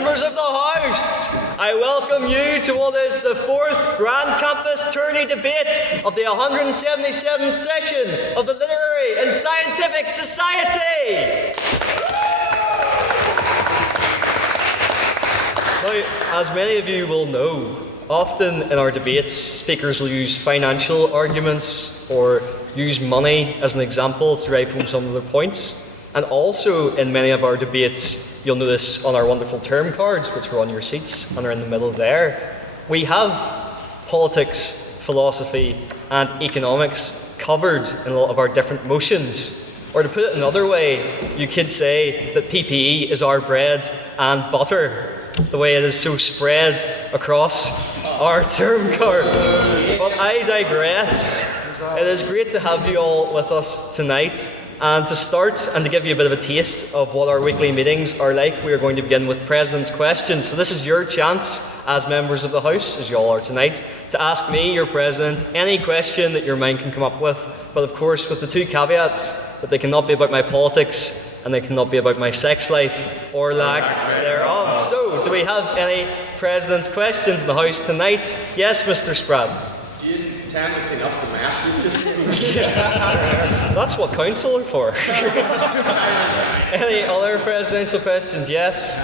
Members of the House, I welcome you to what is the 4th Grand Campus Tourney debate of the 177th session of the Literary and Scientific Society. Now, as many of you will know, often in our debates, speakers will use financial arguments or use money as an example to drive home some of their points. And also in many of our debates, you'll notice on our wonderful term cards, which are on your seats and are in the middle there, we have politics, philosophy, and economics covered in a lot of our different motions. Or to put it another way, you could say that PPE is our bread and butter, the way it is so spread across our term cards. But I digress. It is great to have you all with us tonight. And to start and to give you a bit of a taste of what our weekly meetings are like, we are going to begin with President's Questions. So this is your chance as members of the House, as you all are tonight, to ask me, your President, any question that your mind can come up with. But of course, with the two caveats that they cannot be about my politics and they cannot be about my sex life or lack thereof. So, do we have any President's Questions in the House tonight? Yes, Mr. Spratt. Do you intend to clean up the mess you've just made? That's what council are for. Any other presidential questions? Yes?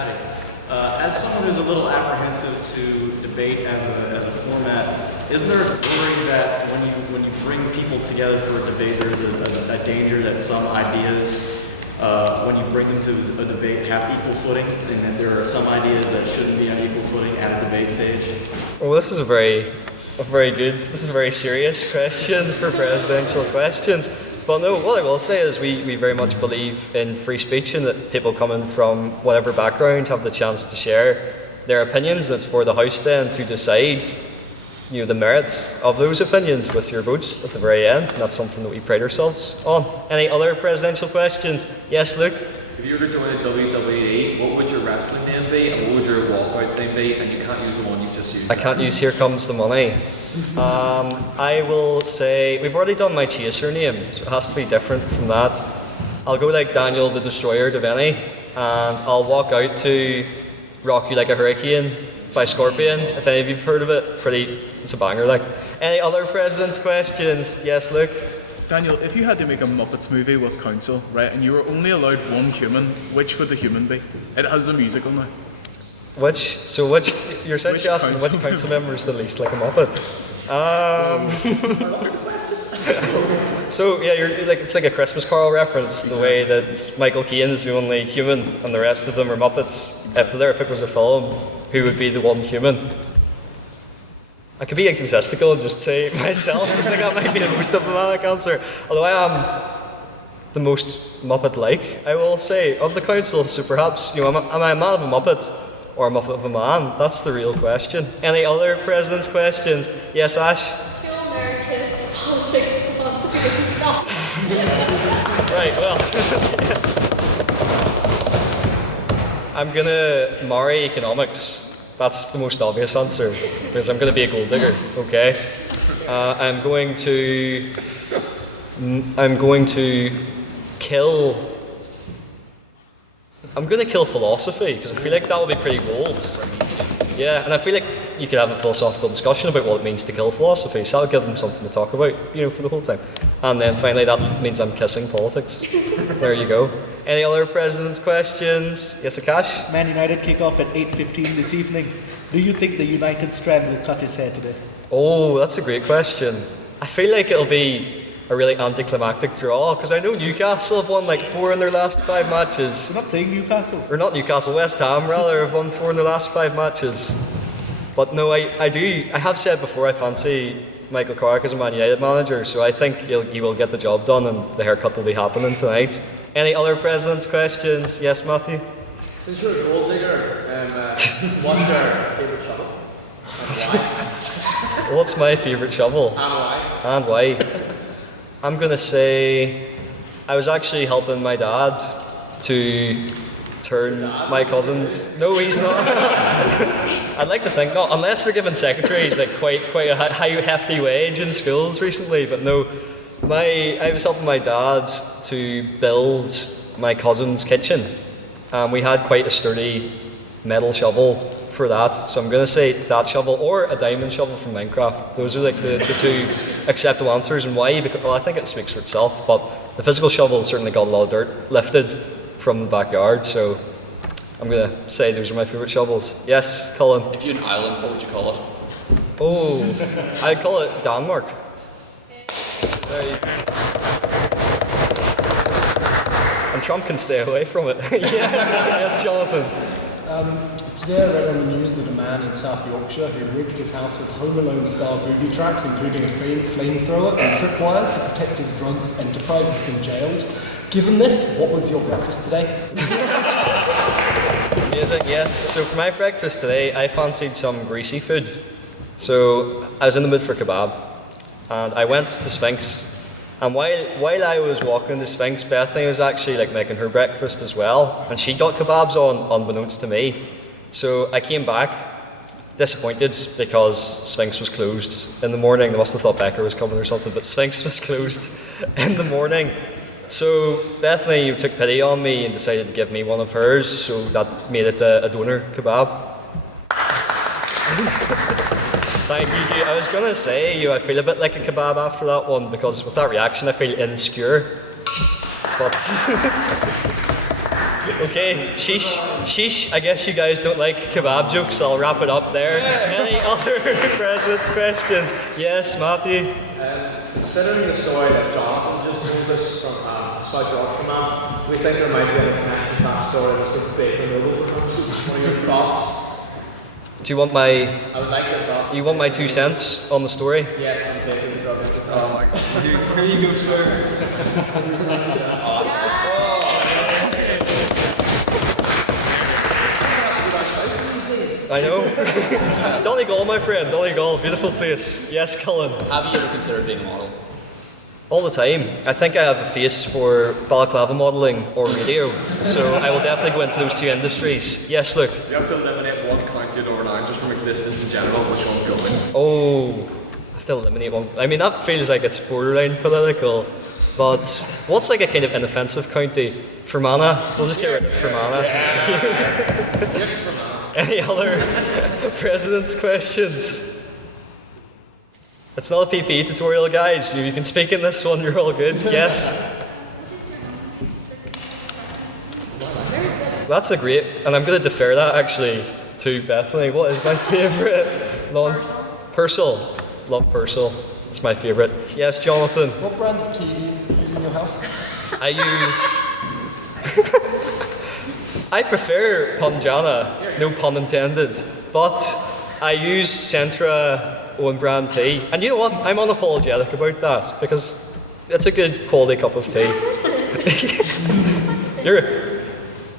As someone who's a little apprehensive to debate as a format, isn't there a worry that when you bring people together for a debate, there's a danger that some ideas, when you bring them to a debate, have equal footing, and that there are some ideas that shouldn't be on equal footing at a debate stage? Well, this is a very serious question for presidential questions. But no, what I will say is we very much believe in free speech and that people coming from whatever background have the chance to share their opinions, and it's for the House then to decide, the merits of those opinions with your vote at the very end, and that's something that we pride ourselves on. Any other presidential questions? Yes, Luke? If you were to join the WWE, what would your wrestling name be, and what would your walkout name be? And you can't use the one you've just used. I can't use Here Comes the Money. I will say, we've already done my chaser name, so it has to be different from that. I'll go like Daniel the Destroyer Devaney, and I'll walk out to Rock You Like a Hurricane by Scorpion. If any of you've heard of it, it's a banger. Like, any other president's questions? Yes, Luke? Daniel, if you had to make a Muppets movie with council, right, and you were only allowed one human, which would the human be? It has a musical now. You're essentially asking which council member is the least like a Muppet? So yeah, it's like a Christmas Carol reference, the way that Michael Caine is the only human and the rest of them are Muppets. If it was a film, who would be the one human? I could be egotistical and just say myself. I think that might be the most diplomatic answer. Although I am the most Muppet-like, I will say, of the council. So perhaps, am I a man of a Muppet or a Muppet of a man? That's the real question. Any other president's questions? Yes, Ash? Kill America's politics, philosophy, and stuff. Right, well. I'm gonna marry economics. That's the most obvious answer, because I'm going to be a gold digger, okay? I'm going to kill philosophy, because I feel like that would be pretty bold. Yeah, and I feel like you could have a philosophical discussion about what it means to kill philosophy, so that'll give them something to talk about, for the whole time. And then finally, that means I'm kissing politics. There you go. Any other president's questions? Yes, Akash? Man United kick off at 8:15 this evening. Do you think the United strand will cut his head today? Oh, that's a great question. I feel like it'll be a really anticlimactic draw, because I know Newcastle have won like 4 in their last 5 matches. We're not playing Newcastle. Or not Newcastle, West Ham rather, have won 4 in their last 5 matches. But no, I have said before I fancy Michael Carrick as a Man United manager, so I think he will get the job done and the haircut will be happening tonight. Any other president's questions? Yes, Matthew? Since you're a gold digger, what's your favourite shovel? What's my favourite shovel? And why? And why? I'm going to say I was actually helping my dad to turn my cousins. No, he's not. I'd like to think not, unless they're giving secretaries like quite a high hefty wage in schools recently. But no, I was helping my dad to build my cousin's kitchen. We had quite a sturdy metal shovel for that. So I'm going to say that shovel or a diamond shovel from Minecraft. Those are like the two acceptable answers. And why? Because, well, I think it speaks for itself, but the physical shovel certainly got a lot of dirt lifted from the backyard. So I'm going to say those are my favourite shovels. Yes, Colin? If you had an island, what would you call it? Oh, I'd call it Denmark. There you go. And Trump can stay away from it. Yeah. Yes, Jonathan. Today I read on the news that a man in South Yorkshire who rigged his house with Home Alone style booby traps, including a flamethrower and tripwires to protect his drugs enterprise, has been jailed. Given this, what was your breakfast today? Amazing, yes. So for my breakfast today, I fancied some greasy food. So I was in the mood for kebab, and I went to Sphinx. And while I was walking to Sphinx, Bethany was actually like making her breakfast as well, and she got kebabs on unbeknownst to me. So I came back disappointed because Sphinx was closed in the morning. They must have thought Becker was coming or something, but Sphinx was closed in the morning. So Bethany took pity on me and decided to give me one of hers, so that made it a doner kebab. Thank you, Hugh. I was going to say, I feel a bit like a kebab after that one, because with that reaction I feel insecure. But okay, sheesh, I guess you guys don't like kebab jokes, so I'll wrap it up there. Any other president's questions? Yes, Matthew? Considering the story that Jonathan just told us from South Yorkshire man, we think there might be a connection to that story with the bacon noodles. What are your thoughts? Do you want my... I would like your thoughts. You want my 2 cents on the story? Yes, on bacon drug enterprise. Oh my god. Here you go, sir. I know. Donegal, my friend, Donegal, beautiful place. Yes, Cullen. Have you ever considered being a model? All the time. I think I have a face for balaclava modelling or radio, so I will definitely go into those 2 industries. Yes, Luke. You have to eliminate one county over now just from existence in general. Which one's going? Oh, I have to eliminate one. I mean, that feels like it's borderline political, but what's like a kind of inoffensive county? Fermanagh? We'll just get rid of Fermanagh. Any other president's questions? It's not a PPE tutorial, guys. You can speak in this one, you're all good. Yes? That's a great, and I'm going to defer that actually to Bethany. What is my favourite? Purcell. Love Purcell. It's my favourite. Yes, Jonathan? What brand of tea do you use in your house? I use... I prefer Punjana, no pun intended, but I use Centra own brand tea. And you know what? I'm unapologetic about that because it's a good quality cup of tea.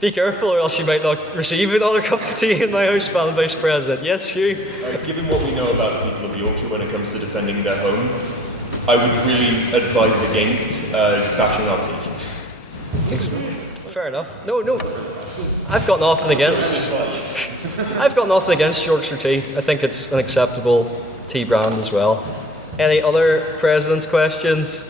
Be careful or else you might not receive another cup of tea in my house, Madam Vice President. Yes, Hugh? Given what we know about the people of Yorkshire when it comes to defending their home, I would really advise against bashing our tea. Fair enough. No. I've got nothing against Yorkshire tea. I think it's an acceptable tea brand as well. Any other president's questions?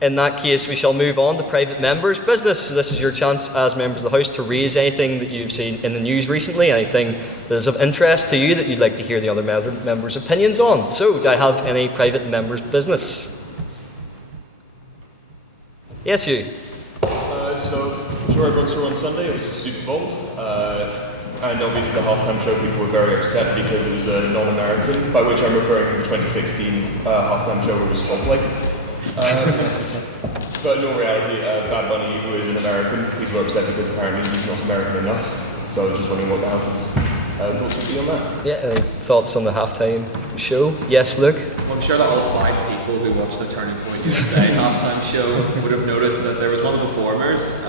In that case, we shall move on to private members' business. So this is your chance as members of the House to raise anything that you've seen in the news recently, anything that is of interest to you that you'd like to hear the other members' opinions on. So, do I have any private members' business? Yes, you. So, I'm sure everyone saw on Sunday, it was the Super Bowl. And obviously the halftime show, people were very upset because it was a non-American, by which I'm referring to the 2016 halftime show where it was Coldplay. But in all reality, Bad Bunny, who is an American, people are upset because apparently he's not American enough. So I was just wondering what the House's thoughts would be on that. Yeah, any thoughts on the halftime show? Yes, Luke? Well, I'm sure that all 5 people who watched the Turning Point USA halftime show would have noticed that there was one of the performers,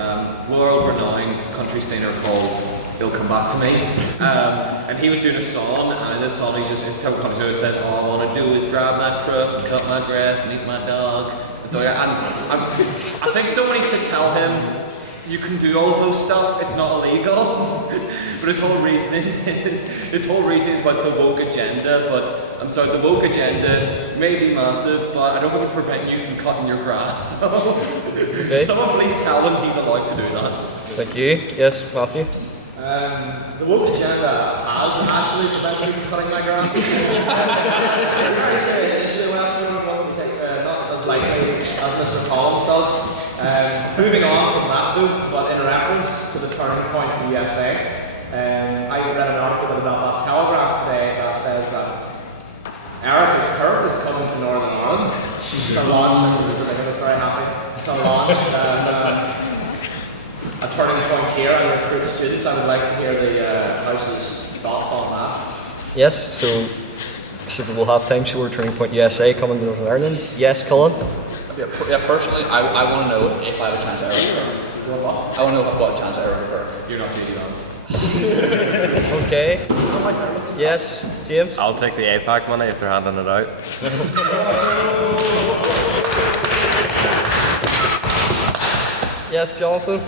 world-renowned country singer called He'll Come Back to Me. And he was doing a song, and in this song it's type of country show. It says, all I want to do is drive my truck and cut my grass and eat my dog. And so I think someone needs to tell him, you can do all of those stuff, it's not illegal. But his whole reasoning is about the woke agenda. But I'm sorry, the woke agenda may be massive, but I don't think it's preventing you from cutting your grass. So Okay. someone please tell him he's allowed to do that. Thank you. Yes, Matthew? The woke agenda has actually prevented me from cutting my grass. It's a very serious issue. The West Northern one we take not as lightly as Mr. Collins does. Moving on from that though, but in reference to the turning point in the USA, I read an article in the Belfast Telegraph today that says that Erica Kirk is coming to Northern Ireland to launch, Mr. Bingham is very happy, to launch a turning point here and recruit students. I would like to hear the House's thoughts on that. Yes, so Super Bowl halftime show or Turning Point USA coming to Northern Ireland. Yes, Colin? Yeah, personally, I want to know if I have a chance at ever. I want to know what chance I ever occur. You're not Judy Dance. Okay. Yes, James? I'll take the APAC money if they're handing it out. Yes, Jonathan?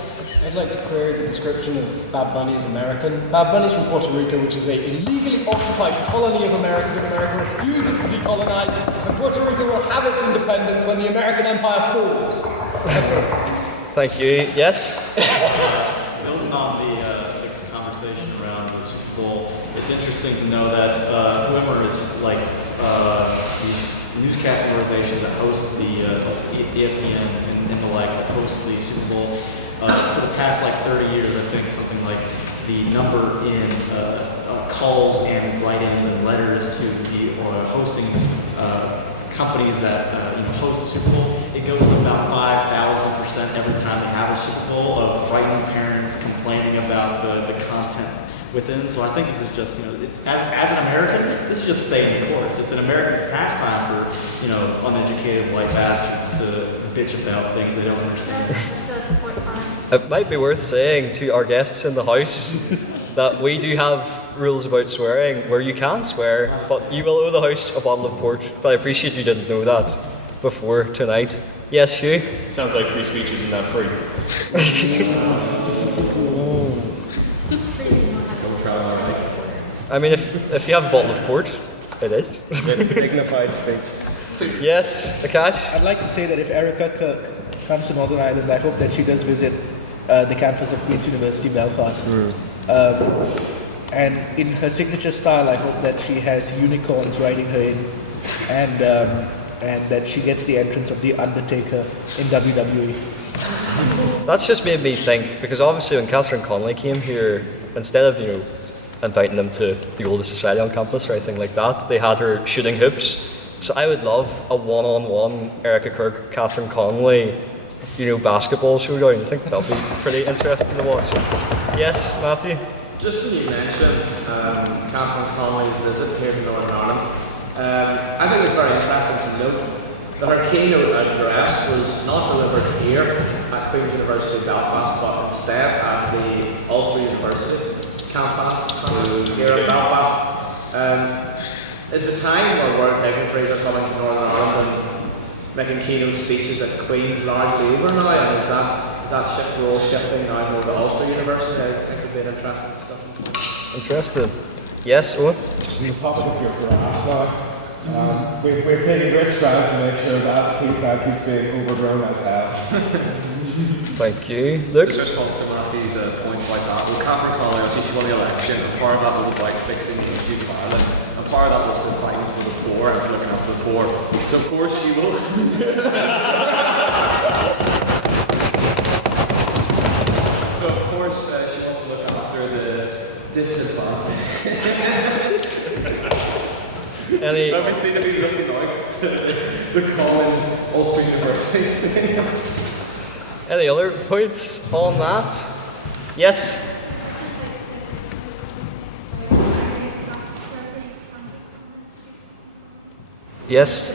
I'd like to query the description of Bad Bunny as American. Bad Bunny is from Puerto Rico, which is a illegally occupied colony of America that America refuses to decolonize, and Puerto Rico will have its independence when the American empire falls. That's all. Thank you. Yes? Building on the conversation around the Super Bowl, it's interesting to know that whoever is like these newscasting organizations that host the ESPN and the like that host the Super Bowl for the past like 30 years, I think something like the number in calls and write-ins and letters to the hosting companies that host the Super Bowl, it goes up about 5,000% every time they have a Super Bowl of frightened parents complaining about the content within. So I think this is just, it's, as an American, this is just staying the course. It's an American pastime for, uneducated white bastards to bitch about things they don't understand. It might be worth saying to our guests in the house that we do have rules about swearing where you can swear, but you will owe the house a bottle of port. But I appreciate you didn't know that before tonight. Yes, Hugh? Sounds like free speech isn't that free. I mean, if you have a bottle of port, it is. Dignified speech. Yes, Akash? I'd like to say that if Erica Kirk comes to Northern Ireland, I hope that she does visit the campus of Queen's University, Belfast. And in her signature style, I hope that she has unicorns riding her in, and that she gets the entrance of The Undertaker in WWE. That's just made me think, because obviously when Catherine Connolly came here, instead of, inviting them to the oldest society on campus or anything like that, they had her shooting hoops. So I would love a one-on-one Erica Kirk, Catherine Connolly, basketball showdown. I think that would be pretty interesting to watch. Yes, Matthew? Just when you mentioned Catherine Connolly's visit here to Northern Ireland, I think it's very interesting to note that her keynote address was not delivered here at Queen's University Belfast, but instead at the Ulster University campus here in Belfast. Is the time where world dignitaries are coming to Northern Ireland and making keynote speeches at Queen's largely over now, and is that ship role shifting now more to Ulster University? I think it would be an interesting discussion point. Interesting. Yes, Owen? Just on the topic of your grass now, we've taken great strides to make sure that keeps being overgrown as hell. Thank you. Luke? Just response to Matthew's point like that. Well, Catherine Connolly, obviously she won the election, and part of that was about fixing the issues of Ireland, and part of that was for fighting for the poor and for looking after the poor. So of course she will. So of course she wants to look after the disadvantaged. Let me see to be looking out the common Ulster University thing. Any other points on that? Yes? Yes?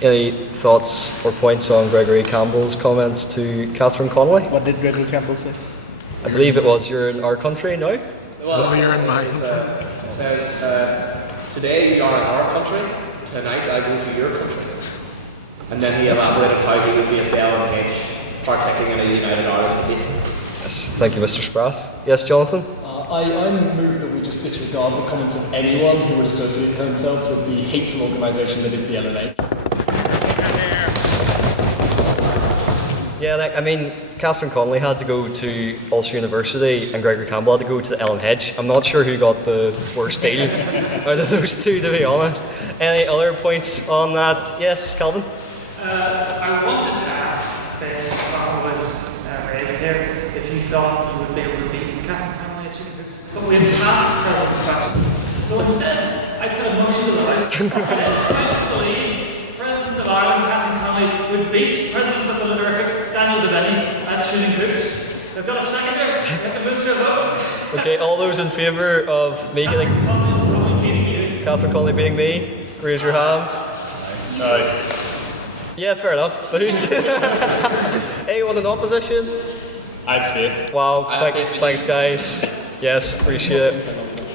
Any thoughts or points on Gregory Campbell's comments to Catherine Connolly? What did Gregory Campbell say? I believe it was, you're in our country now? Well, it says, today you are in our country, tonight I go to your country. And then he elaborated how he would be at the LMH partaking in a United Ireland debate. Yes, thank you, Mr. Spratt. Yes, Jonathan? I'm moved that we just disregard the comments of anyone who would associate themselves with the hateful organisation that is the LMH. Yeah, like, I mean, Catherine Connolly had to go to Ulster University and Gregory Campbell had to go to the Ellen Hedge. I'm not sure who got the worst deal out of those two, to be honest. Any other points on that? Yes, Calvin? I wanted to ask this while it was raised here, if you thought you would be able to beat Catherine Connolly at shooting hoops. But we have passed President's questions. So instead, I put a motion to the House. This House believes President of Ireland, Catherine Connolly, would beat President of the Litterific, Daniel Devaney, at shooting hoops. They've got a seconder. We have to move to a vote. Okay, all those in favour of me getting Catherine Connolly beating me, raise your hands. Yeah, fair enough. But who's anyone in opposition? I have faith. Wow, thanks guys. Yes, appreciate it.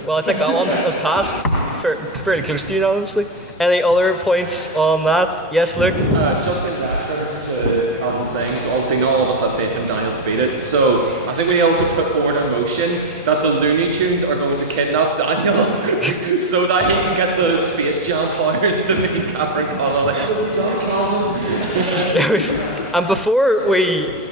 Well, I think that one has passed. Fairly close to you now, honestly. Any other points on that? Yes, Luke? Just in reference to Alvin's thing, so obviously not all of us have faith in Daniel to beat it. So I think we also put forward a motion that the Looney Tunes are going to kidnap Daniel so that he can get the Space Jam players to beat Catherine Connolly. And before we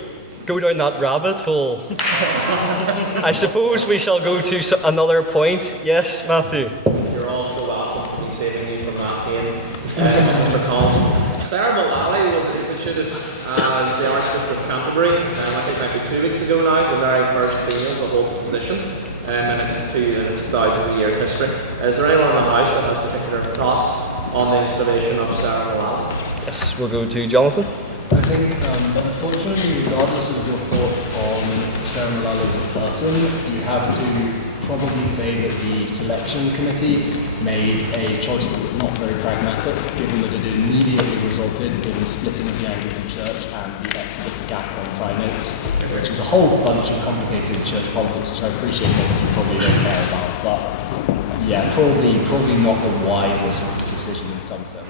go down that rabbit hole, I suppose we shall go to another point. Yes, Matthew? You're also welcome for me saving you from that pain, Mr. Collins. Sarah Mullally was instituted as the Archbishop of Canterbury, I think maybe 2 weeks ago now, the very first female to hold the position, in its thousands of years history. Is there anyone in the House that has particular thoughts on the installation of Sarah Mullally? Yes, we'll go to Jonathan. I think, unfortunately, regardless of your thoughts on Sarah Mullally as a person, you have to probably say that the selection committee made a choice that was not very pragmatic, given that it immediately resulted in the splitting of the Anglican Church and the exit of the GAFCON primates, which is a whole bunch of complicated church politics, which I appreciate most of you probably don't care about, but yeah, probably not the wisest decision in some sense.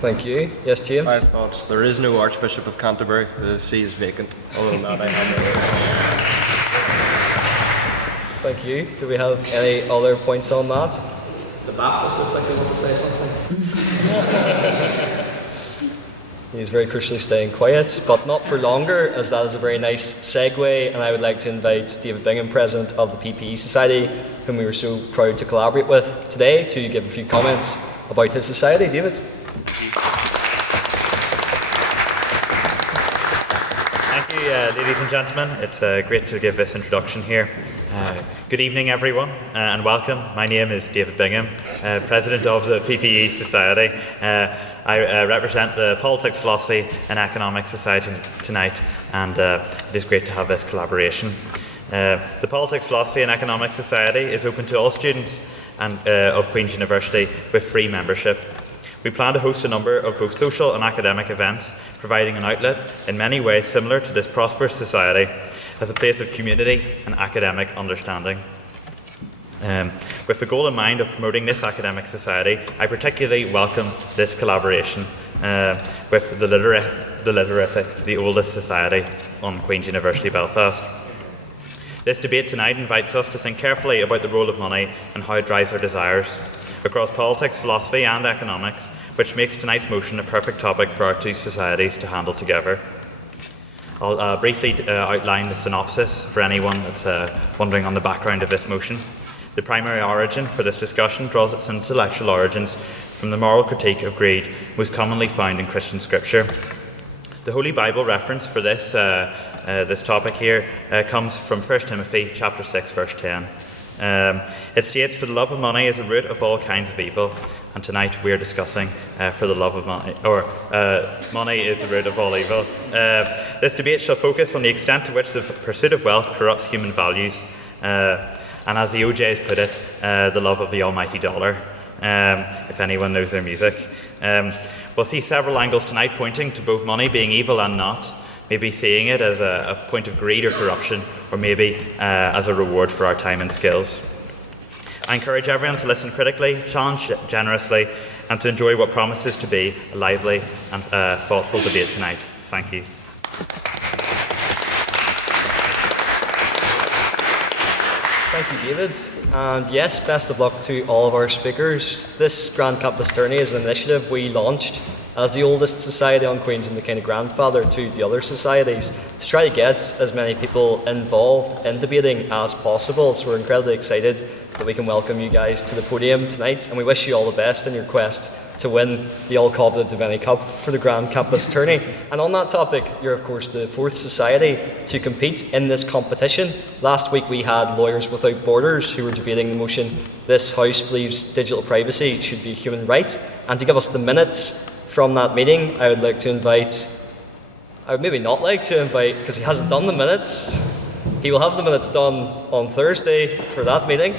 Thank you. Yes, James? My thoughts. There is no Archbishop of Canterbury. The see is vacant. Other than that, I have no. Thank you. Do we have any other points on that? The Baptist looks like they want to say something. He's very crucially staying quiet, but not for longer, as that is a very nice segue, and I would like to invite David Bingham, President of the PPE Society, whom we were so proud to collaborate with today, to give a few comments about his society. David? Thank you, ladies and gentlemen. It's great to give this introduction here. Good evening, everyone, and welcome. My name is David Bingham, President of the PPE Society. I represent the Politics, Philosophy and Economics Society tonight, and it is great to have this collaboration. The Politics, Philosophy and Economics Society is open to all students of Queen's University with free membership. We plan to host a number of both social and academic events, providing an outlet in many ways similar to this prosperous society as a place of community and academic understanding. With the goal in mind of promoting this academic society, I particularly welcome this collaboration with the Litterific, the oldest society on Queen's University Belfast. This debate tonight invites us to think carefully about the role of money and how it drives our desires across politics, philosophy and economics, which makes tonight's motion a perfect topic for our two societies to handle together. I'll briefly outline the synopsis for anyone that's wondering on the background of this motion. The primary origin for this discussion draws its intellectual origins from the moral critique of greed most commonly found in Christian scripture. The Holy Bible reference for this topic here comes from 1 Timothy chapter 6, verse 10. It states, "For the love of money is a root of all kinds of evil," and tonight we are discussing for the love of money, or money is the root of all evil. This debate shall focus on the extent to which the pursuit of wealth corrupts human values, and as the OJs put it, the love of the almighty dollar, if anyone knows their music. We'll see several angles tonight pointing to both money being evil and not, maybe seeing it as a point of greed or corruption, or maybe as a reward for our time and skills. I encourage everyone to listen critically, challenge generously, and to enjoy what promises to be a lively and thoughtful debate tonight. Thank you. thank you, David. And yes, best of luck to all of our speakers. This Grand Campus Tourney is an initiative we launched as the oldest society on Queen's and the kind of grandfather to the other societies to try to get as many people involved in debating as possible. So we're incredibly excited that we can welcome you guys to the podium tonight, and we wish you all the best in your quest to win the all-coveted Divinity Cup for the Grand Campus Tourney. And on that topic, you're of course the fourth society to compete in this competition. Last week we had Lawyers Without Borders who were debating the motion, "This House believes digital privacy should be a human right." And to give us the minutes from that meeting, I would maybe not like to invite, because he hasn't done the minutes. He will have the minutes done on Thursday for that meeting.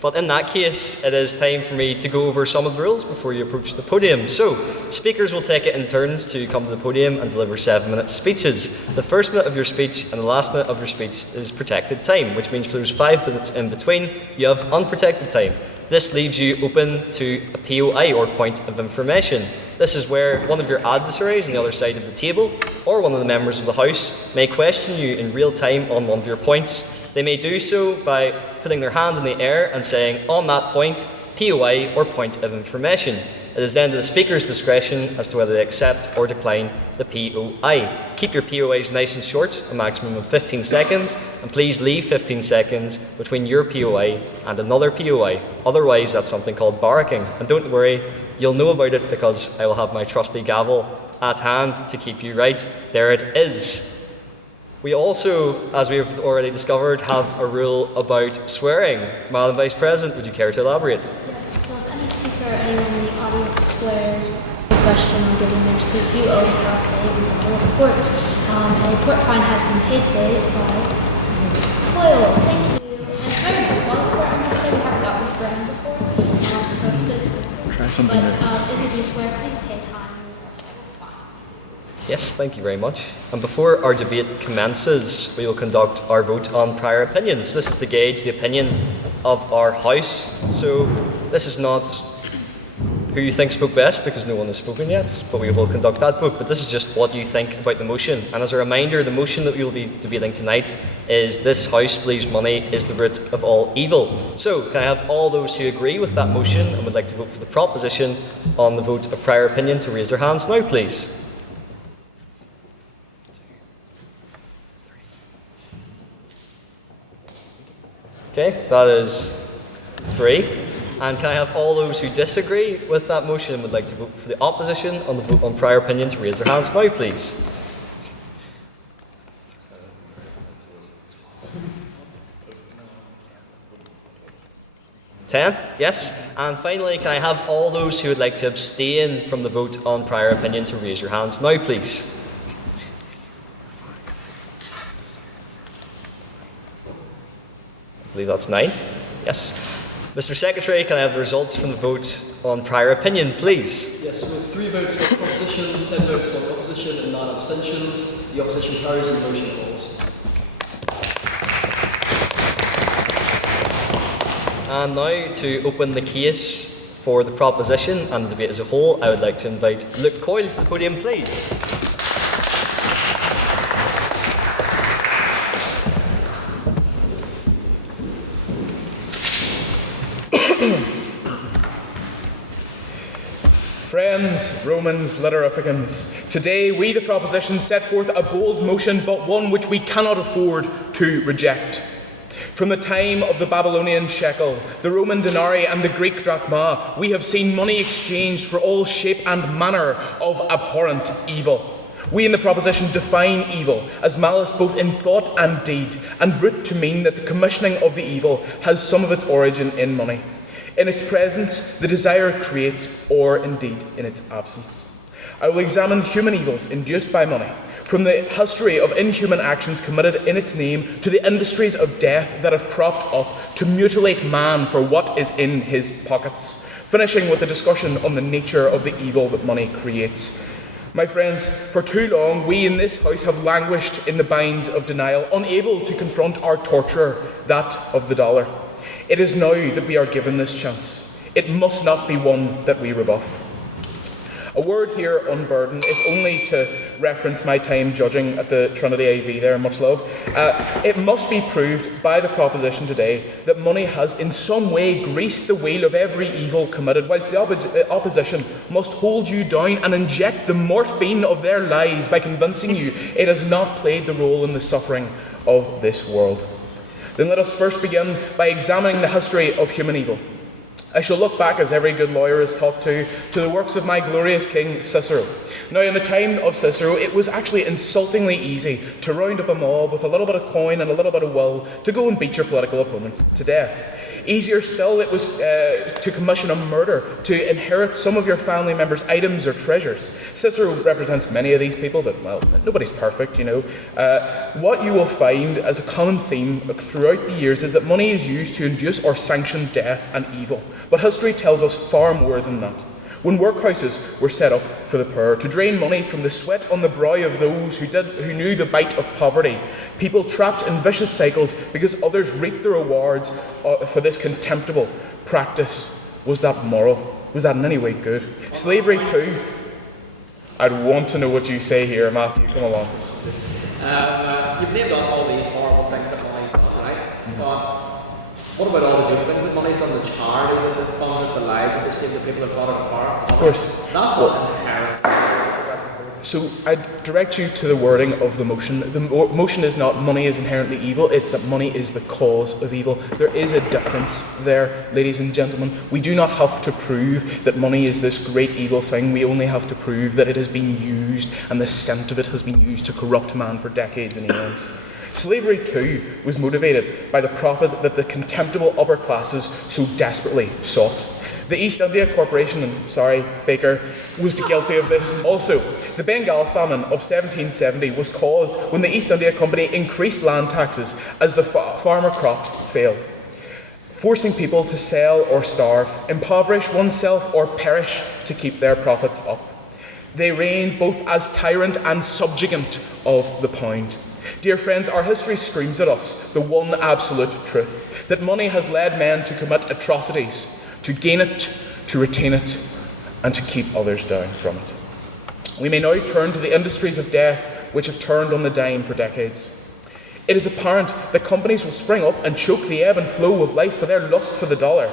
But in that case, it is time for me to go over some of the rules before you approach the podium. So, speakers will take it in turns to come to the podium and deliver 7-minute speeches. The first minute of your speech and the last minute of your speech is protected time, which means for those 5 minutes in between, you have unprotected time. This leaves you open to a POI, or point of information. This is where one of your adversaries on the other side of the table, or one of the members of the House, may question you in real time on one of your points. They may do so by putting their hand in the air and saying, "On that point, POI, or point of information." It is then to the speaker's discretion as to whether they accept or decline the POI. Keep your POIs nice and short, a maximum of 15 seconds, and please leave 15 seconds between your POI and another POI. Otherwise, that's something called barracking. And don't worry, you'll know about it because I will have my trusty gavel at hand to keep you right. There it is. We also, as we have already discovered, have a rule about swearing. Madam Vice President, would you care to elaborate? Yes, so if any speaker or anyone in the audience swears or asks a question on giving their speech, you owe the House a report. A report fine has been paid today by Boyle. Thank you. It's very nice. Well, I'm going to say we haven't gotten this brand before, so it's a bit expensive. Try something but new. if you do swear, please pay time. Yes, thank you very much. And before our debate commences, we will conduct our vote on prior opinions. This is to gauge the opinion of our House. So this is not who you think spoke best, because no one has spoken yet, but we will conduct that vote. But this is just what you think about the motion. And as a reminder, the motion that we will be debating tonight is "This House believes money is the root of all evil." So can I have all those who agree with that motion and would like to vote for the proposition on the vote of prior opinion to raise their hands now, please? Okay, that is 3. And can I have all those who disagree with that motion and would like to vote for the opposition on the vote on prior opinion to raise their hands now, please? Ten? Yes. And finally, can I have all those who would like to abstain from the vote on prior opinion to raise your hands now, please? I believe that's 9. Yes. Mr. Secretary, can I have the results from the vote on prior opinion, please? Yes, with 3 votes for proposition, 10 votes for opposition, and 9 abstentions, the opposition carries and the motion falls. And now, to open the case for the proposition and the debate as a whole, I would like to invite Luke Coyle to the podium, please. Friends, Romans, Literificans, today we, the proposition, set forth a bold motion, but one which we cannot afford to reject. From the time of the Babylonian shekel, the Roman denarii, and the Greek drachma, we have seen money exchanged for all shape and manner of abhorrent evil. We in the proposition define evil as malice both in thought and deed, and root to mean that the commissioning of the evil has some of its origin in money. In its presence, the desire creates, or indeed in its absence. I will examine human evils induced by money, from the history of inhuman actions committed in its name to the industries of death that have cropped up to mutilate man for what is in his pockets, finishing with a discussion on the nature of the evil that money creates. My friends, for too long, we in this House have languished in the binds of denial, unable to confront our torture, that of the dollar. It is now that we are given this chance. It must not be one that we rebuff. A word here on burden, if only to reference my time judging at the Trinity AV there, much love. It must be proved by the proposition today that money has in some way greased the wheel of every evil committed, whilst the opposition must hold you down and inject the morphine of their lies by convincing you it has not played the role in the suffering of this world. Then let us first begin by examining the history of human evil. I shall look back, as every good lawyer is taught to the works of my glorious king Cicero. Now, in the time of Cicero, it was actually insultingly easy to round up a mob with a little bit of coin and a little bit of will to go and beat your political opponents to death. Easier still, it was to commission a murder, to inherit some of your family members' items or treasures. Cicero represents many of these people, but, well, nobody's perfect, you know. What you will find as a common theme throughout the years is that money is used to induce or sanction death and evil. But history tells us far more than that. When workhouses were set up for the poor, to drain money from the sweat on the brow of those who knew the bite of poverty, people trapped in vicious cycles because others reaped the rewards for this contemptible practice. Was that moral? Was that in any way good? Slavery too? I'd want to know what you say here, Matthew. Come along. You've named off all these horrible things that money's done, right? But what about all the good things that money's done, the charities that have funded, the lives that they saved, the people that brought it apart? Of course. That's not inherent. So I direct you to the wording of the motion. The motion is not money is inherently evil, it's that money is the cause of evil. There is a difference there, ladies and gentlemen. We do not have to prove that money is this great evil thing. We only have to prove that it has been used, and the scent of it has been used to corrupt man for decades and eons. Slavery, too, was motivated by the profit that the contemptible upper classes so desperately sought. The East India Corporation, and sorry, Baker, was guilty of this also. The Bengal famine of 1770 was caused when the East India Company increased land taxes as the farmer crop failed, forcing people to sell or starve, impoverish oneself or perish to keep their profits up. They reigned both as tyrant and subjugant of the pound. Dear friends, our history screams at us the one absolute truth, that money has led men to commit atrocities, to gain it, to retain it, and to keep others down from it. We may now turn to the industries of death which have turned on the dime for decades. It is apparent that companies will spring up and choke the ebb and flow of life for their lust for the dollar.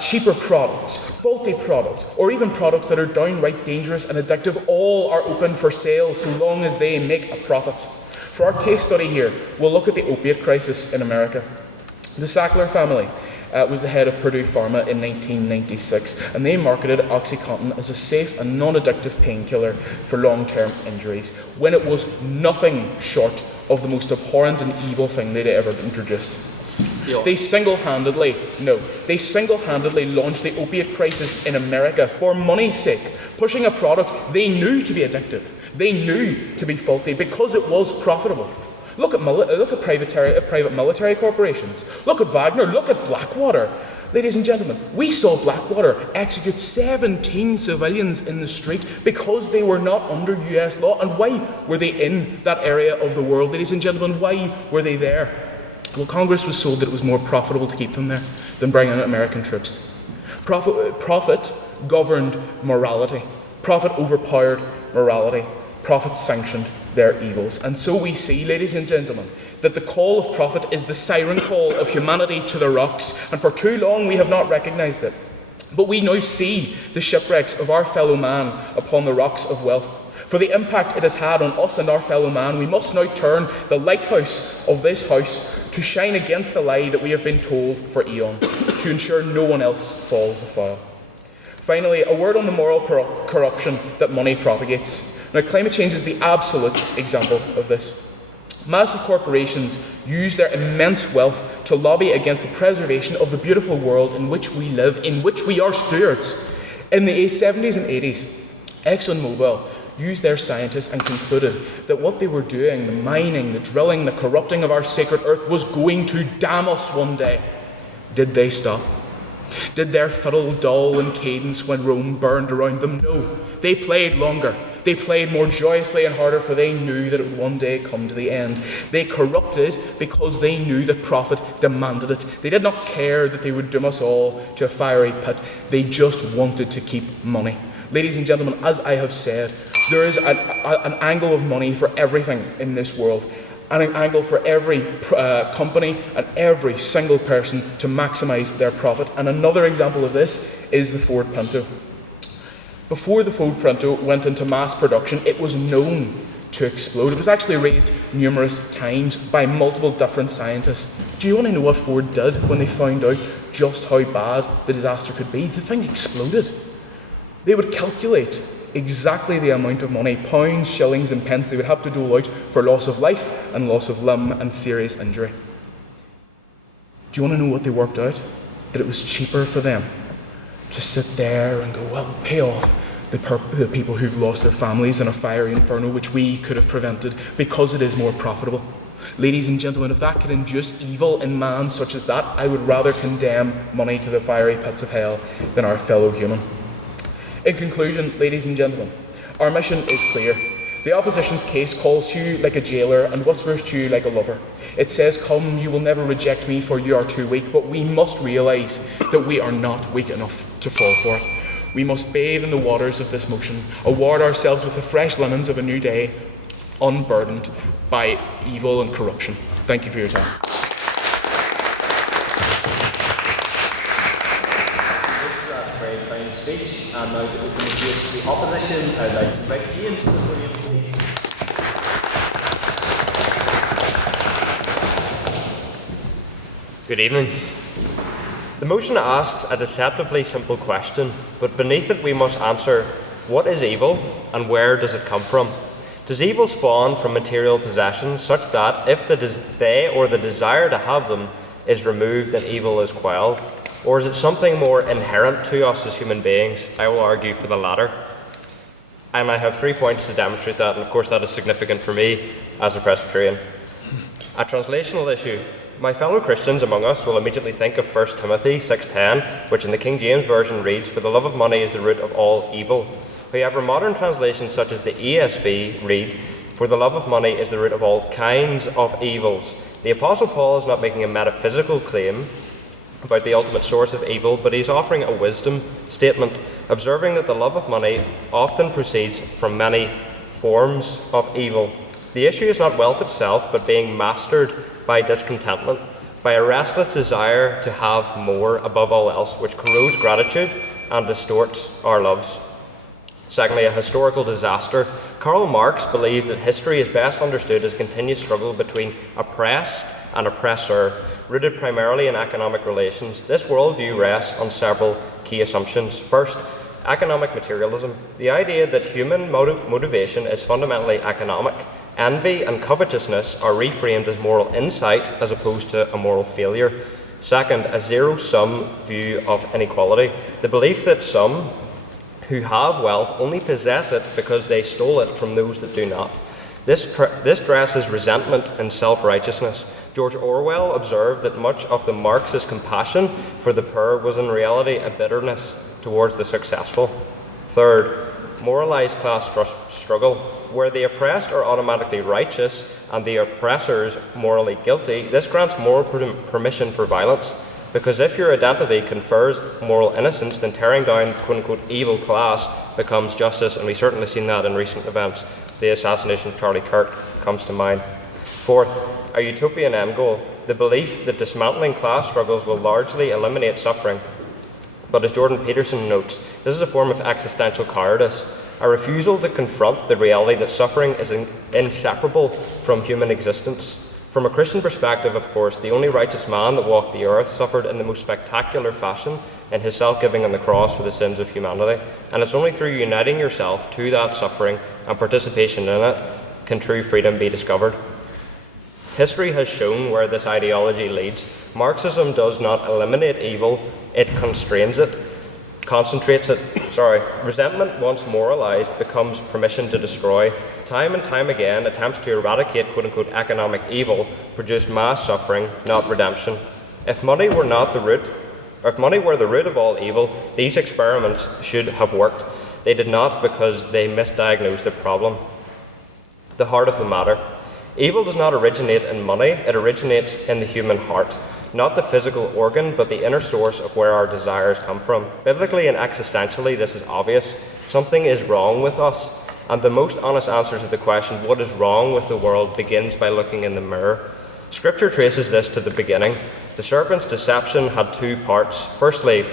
Cheaper products, faulty products, or even products that are downright dangerous and addictive, all are open for sale so long as they make a profit. For our case study here, we'll look at the opiate crisis in America. The Sackler family was the head of Purdue Pharma in 1996, and they marketed OxyContin as a safe and non-addictive painkiller for long-term injuries, when it was nothing short of the most abhorrent and evil thing they'd ever introduced. Yeah. They single-handedly launched the opiate crisis in America for money's sake, pushing a product they knew to be addictive, they knew to be faulty, because it was profitable. Look at private military corporations. Look at Wagner. Look at Blackwater. Ladies and gentlemen, we saw Blackwater execute 17 civilians in the street because they were not under US law. And why were they in that area of the world? Ladies and gentlemen, why were they there? Well, Congress was told that it was more profitable to keep them there than bring in American troops. Profit governed morality. Profit overpowered morality. Profit sanctioned their evils. And so we see, ladies and gentlemen, that the call of profit is the siren call of humanity to the rocks, and for too long we have not recognised it. But we now see the shipwrecks of our fellow man upon the rocks of wealth. For the impact it has had on us and our fellow man, we must now turn the lighthouse of this house to shine against the lie that we have been told for eons, to ensure no one else falls afoul. Finally, a word on the moral corruption that money propagates. Now, climate change is the absolute example of this. Massive corporations use their immense wealth to lobby against the preservation of the beautiful world in which we live, in which we are stewards. In the 70s and 80s, ExxonMobil used their scientists and concluded that what they were doing, the mining, the drilling, the corrupting of our sacred earth, was going to damn us one day. Did they stop? Did their fiddle dull in cadence when Rome burned around them? No. They played longer. They played more joyously and harder, for they knew that it would one day come to the end. They corrupted because they knew that profit demanded it. They did not care that they would doom us all to a fiery pit. They just wanted to keep money. Ladies and gentlemen, as I have said, there is an angle of money for everything in this world, and an angle for every company and every single person to maximise their profit. And another example of this is the Ford Pinto. Before the Ford Pinto went into mass production, it was known to explode. It was actually raised numerous times by multiple different scientists. Do you want to know what Ford did when they found out just how bad the disaster could be? The thing exploded. They would calculate exactly the amount of money, pounds, shillings and pence, they would have to dole out for loss of life and loss of limb and serious injury. Do you want to know what they worked out? That it was cheaper for them to sit there and go, well, pay off the people who've lost their families in a fiery inferno, which we could have prevented, because it is more profitable. Ladies and gentlemen, if that could induce evil in man such as that, I would rather condemn money to the fiery pits of hell than our fellow human. In conclusion, ladies and gentlemen, our mission is clear. The opposition's case calls to you like a jailer and whispers to you like a lover. It says, come, you will never reject me, for you are too weak. But we must realise that we are not weak enough to fall for it. We must bathe in the waters of this motion, award ourselves with the fresh linens of a new day, unburdened by evil and corruption. Thank you for your time. Very fine speech, and now to open the case for the opposition, I'd like to invite James to the podium, please. Good evening. The motion asks a deceptively simple question, but beneath it we must answer, what is evil and where does it come from? Does evil spawn from material possessions such that if they or the desire to have them is removed, then evil is quelled? Or is it something more inherent to us as human beings? I will argue for the latter. And I have 3 points to demonstrate that, and of course that is significant for me as a Presbyterian. A translational issue. My fellow Christians among us will immediately think of 1 Timothy 6:10, which in the King James Version reads, for the love of money is the root of all evil. However, modern translations such as the ESV read, for the love of money is the root of all kinds of evils. The Apostle Paul is not making a metaphysical claim about the ultimate source of evil, but he's offering a wisdom statement, observing that the love of money often proceeds from many forms of evil. The issue is not wealth itself, but being mastered by discontentment, by a restless desire to have more above all else, which corrodes gratitude and distorts our loves. Secondly, a historical disaster. Karl Marx believed that history is best understood as a continuous struggle between oppressed and oppressor, rooted primarily in economic relations. This worldview rests on several key assumptions. First, economic materialism. The idea that human motivation is fundamentally economic. Envy and covetousness are reframed as moral insight as opposed to a moral failure. Second, a zero-sum view of inequality. The belief that some who have wealth only possess it because they stole it from those that do not. This dresses resentment and self-righteousness. George Orwell observed that much of the Marxist compassion for the poor was in reality a bitterness towards the successful. Third, moralized class struggle. Where the oppressed are automatically righteous and the oppressors morally guilty, this grants more permission for violence. Because if your identity confers moral innocence, then tearing down quote-unquote evil class becomes justice, and we've certainly seen that in recent events. The assassination of Charlie Kirk comes to mind. Fourth, a utopian end goal. The belief that dismantling class struggles will largely eliminate suffering. But as Jordan Peterson notes, this is a form of existential cowardice, a refusal to confront the reality that suffering is inseparable from human existence. From a Christian perspective, of course, the only righteous man that walked the earth suffered in the most spectacular fashion in his self-giving on the cross for the sins of humanity. And it's only through uniting yourself to that suffering and participation in it can true freedom be discovered. History has shown where this ideology leads. Marxism does not eliminate evil, it constrains it, concentrates it. Resentment, once moralized, becomes permission to destroy. Time and time again, attempts to eradicate quote-unquote economic evil produce mass suffering, not redemption. If money were the root of all evil, these experiments should have worked. They did not because they misdiagnosed the problem. The heart of the matter. Evil does not originate in money, it originates in the human heart. Not the physical organ, but the inner source of where our desires come from. Biblically and existentially, this is obvious. Something is wrong with us. And the most honest answer to the question, what is wrong with the world, begins by looking in the mirror. Scripture traces this to the beginning. The serpent's deception had two parts. Firstly,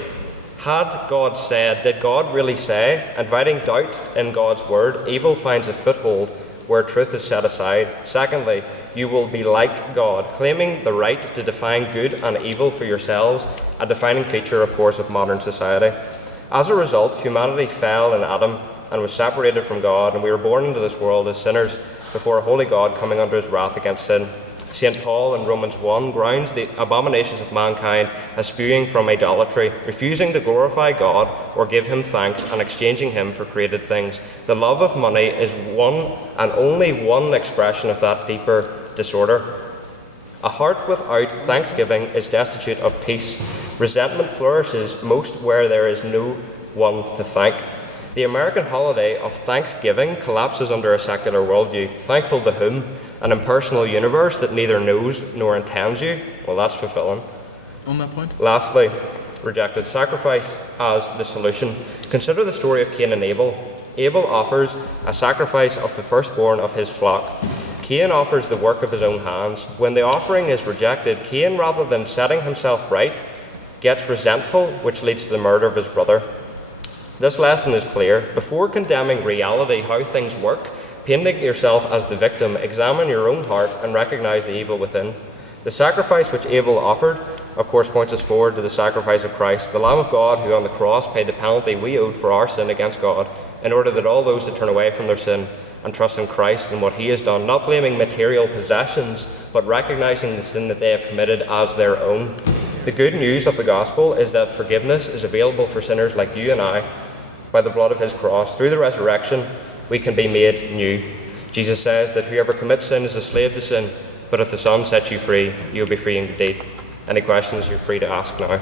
had God said, did God really say? Inviting doubt in God's word, evil finds a foothold where truth is set aside. Secondly, you will be like God, claiming the right to define good and evil for yourselves, a defining feature, of course, of modern society. As a result, humanity fell in Adam and was separated from God, and we were born into this world as sinners before a holy God coming under his wrath against sin. St. Paul in Romans 1 grounds the abominations of mankind as spewing from idolatry, refusing to glorify God or give him thanks and exchanging him for created things. The love of money is one and only one expression of that deeper disorder. A heart without thanksgiving is destitute of peace. Resentment flourishes most where there is no one to thank. The American holiday of Thanksgiving collapses under a secular worldview. Thankful to whom? An impersonal universe that neither knows nor intends you? Well, that's fulfilling. On that point? Lastly, rejected sacrifice as the solution. Consider the story of Cain and Abel. Abel offers a sacrifice of the firstborn of his flock. Cain offers the work of his own hands. When the offering is rejected, Cain, rather than setting himself right, gets resentful, which leads to the murder of his brother. This lesson is clear. Before condemning reality, how things work, painting yourself as the victim, examine your own heart and recognize the evil within. The sacrifice which Abel offered, of course, points us forward to the sacrifice of Christ, the Lamb of God who on the cross paid the penalty we owed for our sin against God, in order that all those that turn away from their sin and trust in Christ and what he has done, not blaming material possessions, but recognizing the sin that they have committed as their own. The good news of the gospel is that forgiveness is available for sinners like you and I by the blood of his cross. Through the resurrection, we can be made new. Jesus says that whoever commits sin is a slave to sin, but if the Son sets you free, you'll be free indeed. Any questions, you're free to ask now.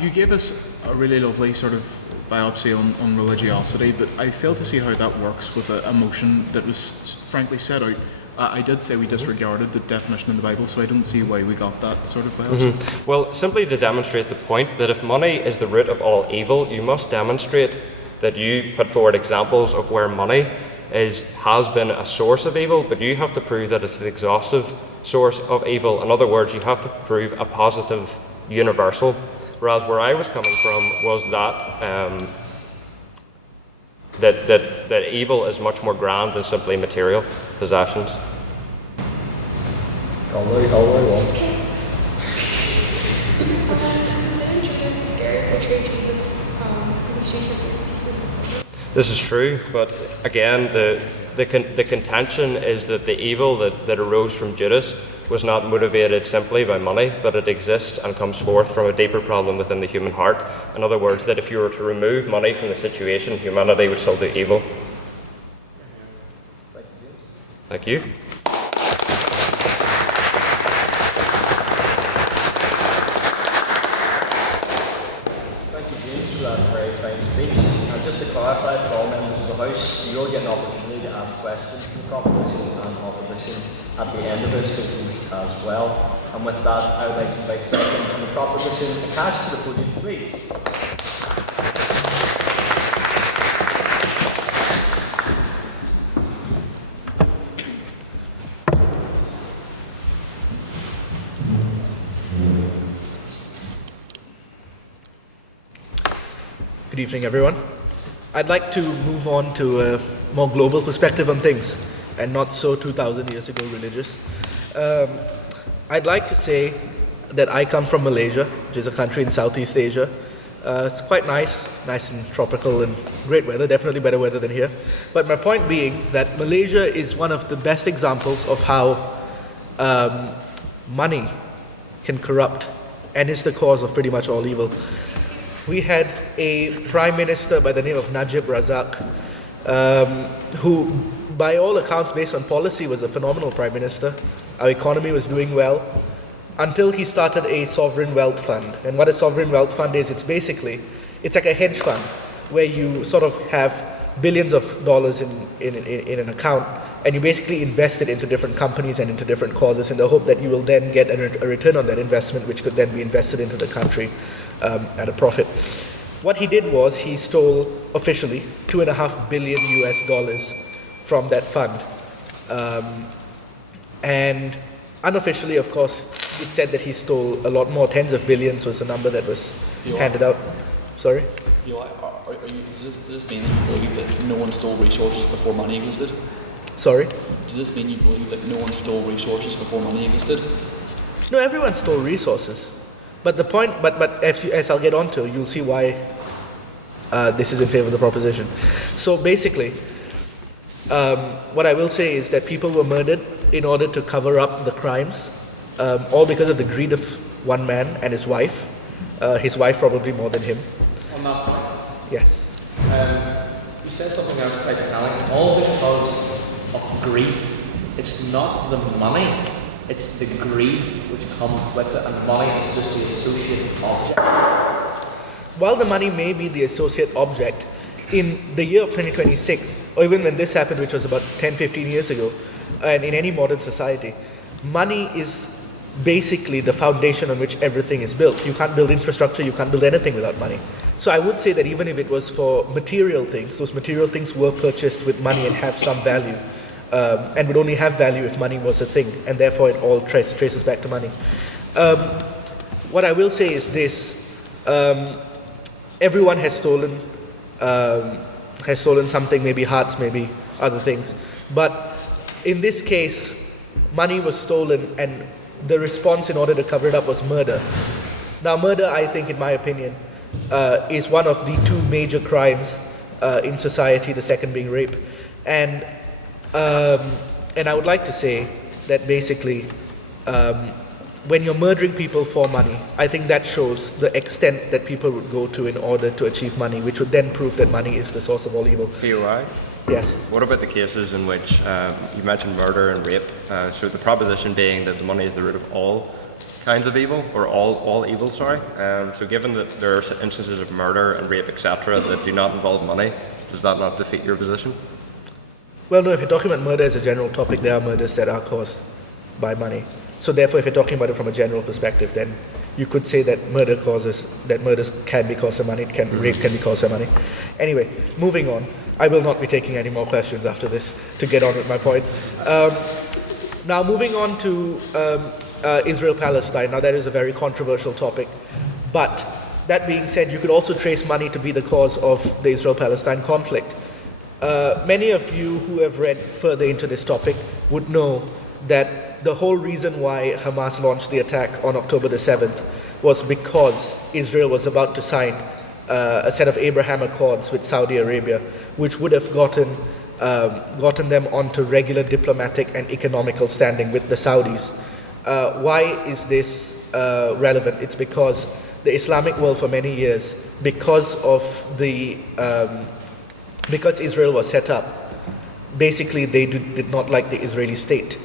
You gave us a really lovely sort of biopsy on religiosity, but I fail to see how that works with a motion that was frankly set out. I did say we disregarded the definition in the Bible, so I don't see why we got that sort of biopsy. Well, simply to demonstrate the point that if money is the root of all evil, you must demonstrate that you put forward examples of where money has been a source of evil, but you have to prove that it's the exhaustive source of evil. In other words, you have to prove a positive universal. Whereas where I was coming from was that evil is much more grand than simply material possessions. Already one. This is true, but again, the contention is that the evil that arose from Judas was not motivated simply by money, but it exists and comes forth from a deeper problem within the human heart. In other words, that if you were to remove money from the situation, humanity would still do evil. Thank you. Thank you, James, for that very fine speech. And just to clarify for all members of the House, you'll get an opportunity to ask questions from proposition and opposition at the end of their speeches as well. And with that, I would like to invite second on the proposition, Akash, to the podium, please. Good evening, everyone. I'd like to move on to a more global perspective on things, and not so 2,000 years ago religious. I'd like to say that I come from Malaysia, which is a country in Southeast Asia. It's quite nice and tropical and great weather, definitely better weather than here. But my point being that Malaysia is one of the best examples of how money can corrupt and is the cause of pretty much all evil. We had a prime minister by the name of Najib Razak, who, by all accounts, based on policy, was a phenomenal prime minister. Our economy was doing well, until he started a sovereign wealth fund. And what a sovereign wealth fund is, it's like a hedge fund, where you sort of have billions of dollars in an account, and you basically invest it into different companies and into different causes in the hope that you will then get a return on that investment, which could then be invested into the country at a profit. What he did was he stole officially $2.5 billion US from that fund. And unofficially, of course, it said that he stole a lot more. Tens of billions was the number that was handed out. Sorry? Does this mean that you believe that no one stole resources before money existed? Sorry? Does this mean you believe that no one stole resources before money existed? No, everyone stole resources. But the point, but as I'll get on to, you'll see why this is in favor of the proposition. So basically, what I will say is that people were murdered in order to cover up the crimes, all because of the greed of one man and his wife probably more than him. On that point, Yes. you said something that was quite telling. All because of greed. It's not the money, it's the greed which comes with it, and money is just the associate object. While the money may be the associate object, in the year of 2026, or even when this happened, which was about 10, 15 years ago, and in any modern society, money is basically the foundation on which everything is built. You can't build infrastructure, you can't build anything without money. So I would say that even if it was for material things, those material things were purchased with money and have some value, and would only have value if money was a thing, and therefore it all traces back to money. What I will say is this: everyone has stolen something, maybe hearts, maybe other things, but in this case, money was stolen, and the response in order to cover it up was murder. Now, murder, I think, in my opinion, is one of the two major crimes in society, the second being rape. And I would like to say that basically, when you're murdering people for money, I think that shows the extent that people would go to in order to achieve money, which would then prove that money is the source of all evil. POI? Yes. What about the cases in which you mentioned murder and rape? So the proposition being that the money is the root of all kinds of evil, or all evil, sorry. So given that there are instances of murder and rape, etc., that do not involve money, does that not defeat your position? Well, no, if you're talking about murder as a general topic, there are murders that are caused by money. So therefore, if you're talking about it from a general perspective, then you could say that murders can be caused by money, rape can be caused by money. Anyway, moving on. I will not be taking any more questions after this to get on with my point. Now, moving on to Israel-Palestine. Now, that is a very controversial topic. But that being said, you could also trace money to be the cause of the Israel-Palestine conflict. Many of you who have read further into this topic would know that the whole reason why Hamas launched the attack on October the 7th was because Israel was about to sign a set of Abraham Accords with Saudi Arabia, which would have gotten them onto regular diplomatic and economical standing with the Saudis. Why is this relevant? It's because the Islamic world for many years, because Israel was set up, basically they did not like the Israeli state.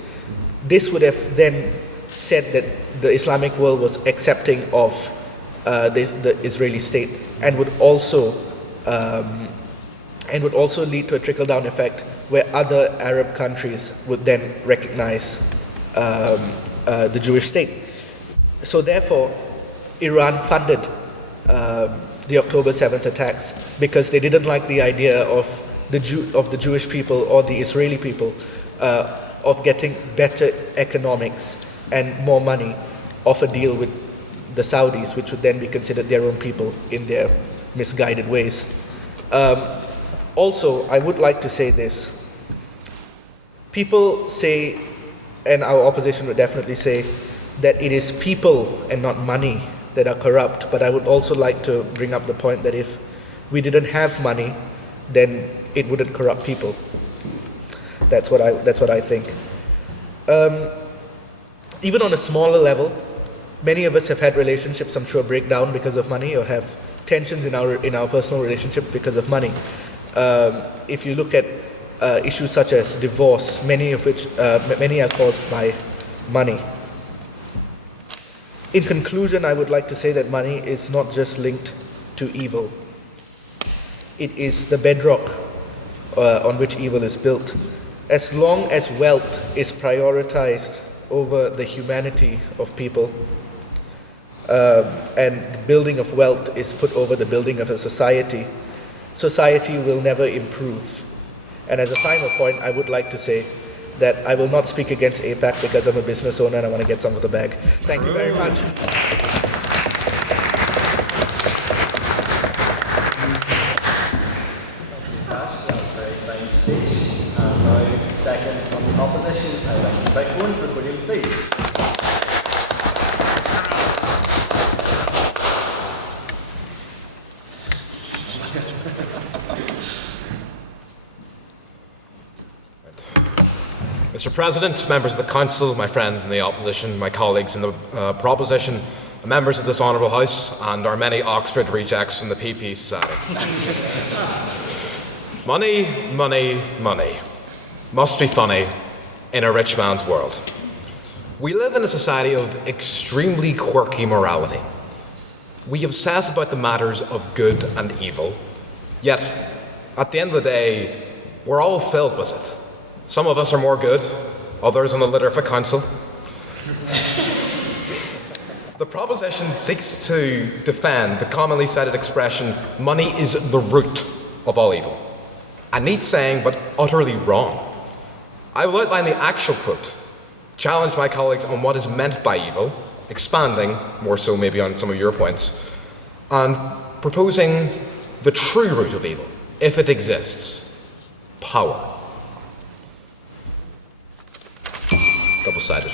This would have then said that the Islamic world was accepting of the Israeli state, and would also lead to a trickle-down effect where other Arab countries would then recognize the Jewish state. So therefore, Iran funded the October 7th attacks because they didn't like the idea of the Jewish people or the Israeli people of getting better economics and more money off a deal with the Saudis, which would then be considered their own people in their misguided ways. Also, I would like to say this. People say, and our opposition would definitely say, that it is people and not money that are corrupt, but I would also like to bring up the point that if we didn't have money, then it wouldn't corrupt people. That's what I think. Even on a smaller level, many of us have had relationships, I'm sure, break down because of money, or have tensions in our personal relationship because of money. If you look at issues such as divorce, many are caused by money. In conclusion, I would like to say that money is not just linked to evil. It is the bedrock on which evil is built. As long as wealth is prioritized over the humanity of people, and the building of wealth is put over the building of a society, society will never improve. And as a final point, I would like to say that I will not speak against APAC because I'm a business owner and I want to get some of the bag. Thank you very much. Very fine speech. And now, second on the opposition, I would like to invite forward to the podium, please. Mr. President, members of the Council, my friends in the opposition, my colleagues in the proposition, members of this honourable House, and our many Oxford rejects from the PP Society. Money, money, money. Must be funny in a rich man's world. We live in a society of extremely quirky morality. We obsess about the matters of good and evil, yet at the end of the day, we're all filled with it. Some of us are more good, others on the litter of a council. The proposition seeks to defend the commonly cited expression, money is the root of all evil. A neat saying, but utterly wrong. I will outline the actual quote, challenge my colleagues on what is meant by evil, expanding, more so maybe on some of your points, and proposing the true root of evil, if it exists, power. Double-sided.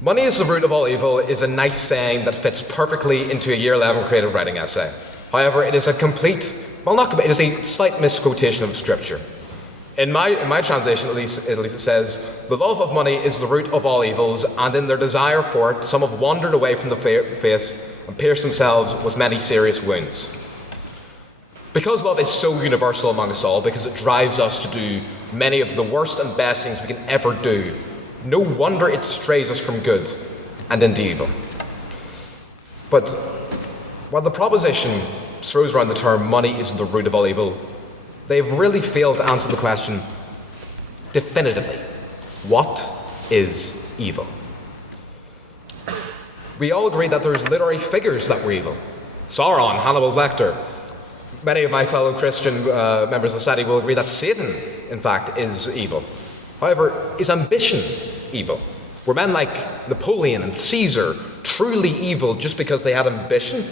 Money is the root of all evil is a nice saying that fits perfectly into a year 11 creative writing essay. However, it is a complete, well not complete, it is a slight misquotation of scripture. In my translation at least it says, the love of money is the root of all evils, and in their desire for it, some have wandered away from the faith and pierced themselves with many serious wounds. Because love is so universal among us all, because it drives us to do many of the worst and best things we can ever do, no wonder it strays us from good and into evil. But while the proposition throws around the term money is the root of all evil, they've really failed to answer the question definitively. What is evil? We all agree that there's literary figures that were evil. Sauron, Hannibal Lecter. Many of my fellow Christian members of society will agree that Satan, in fact, is evil. However, is ambition evil? Were men like Napoleon and Caesar truly evil just because they had ambition?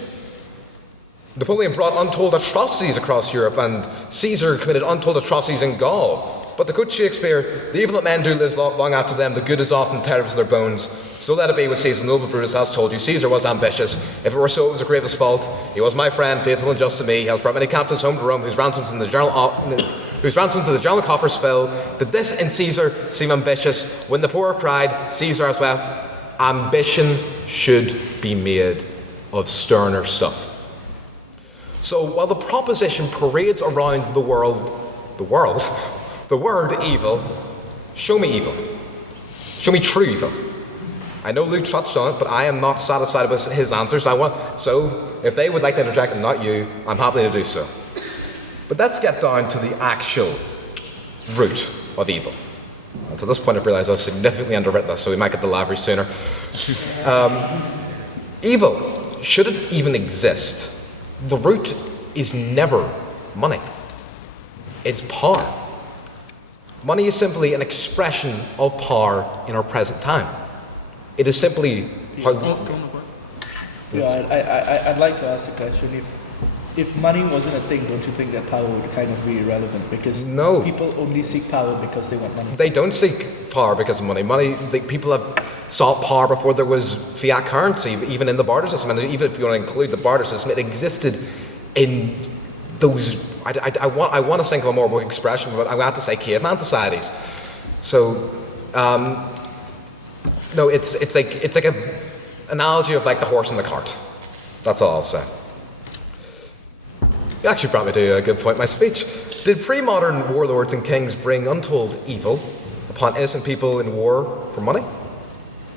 Napoleon brought untold atrocities across Europe, and Caesar committed untold atrocities in Gaul. But to quote Shakespeare, the evil that men do lives long after them, the good is often tethered to their bones. So let it be with Caesar. Noble Brutus has told you, Caesar was ambitious. If it were so, it was a grievous fault. He was my friend, faithful and just to me. He has brought many captives home to Rome, whose ransoms to the general coffers fill. Did this in Caesar seem ambitious? When the poor cried, Caesar has wept. Ambition should be made of sterner stuff. So while the proposition parades around the word evil, show me evil. Show me true evil. I know Luke touched on it, but I am not satisfied with his answers. So if they would like to interject and not you, I'm happy to do so. But let's get down to the actual root of evil. And to this point, I've realized I've significantly underwritten this, so we might get the library sooner. Evil, should it even exist, the root is never money. It's power. Money is simply an expression of power in our present time. It is simply how... I'd like to ask the question, if money wasn't a thing, don't you think that power would kind of be irrelevant? Because people only seek power because they want money. They don't seek power because of money. People have sought power before there was fiat currency, even in the barter system. And even if you want to include the barter system, it existed in those... I want to think of a more working expression, but I have to say caveman societies. So, no, it's like an analogy of like the horse and the cart. That's all I'll say. You actually brought me to a good point in my speech. Did pre-modern warlords and kings bring untold evil upon innocent people in war for money?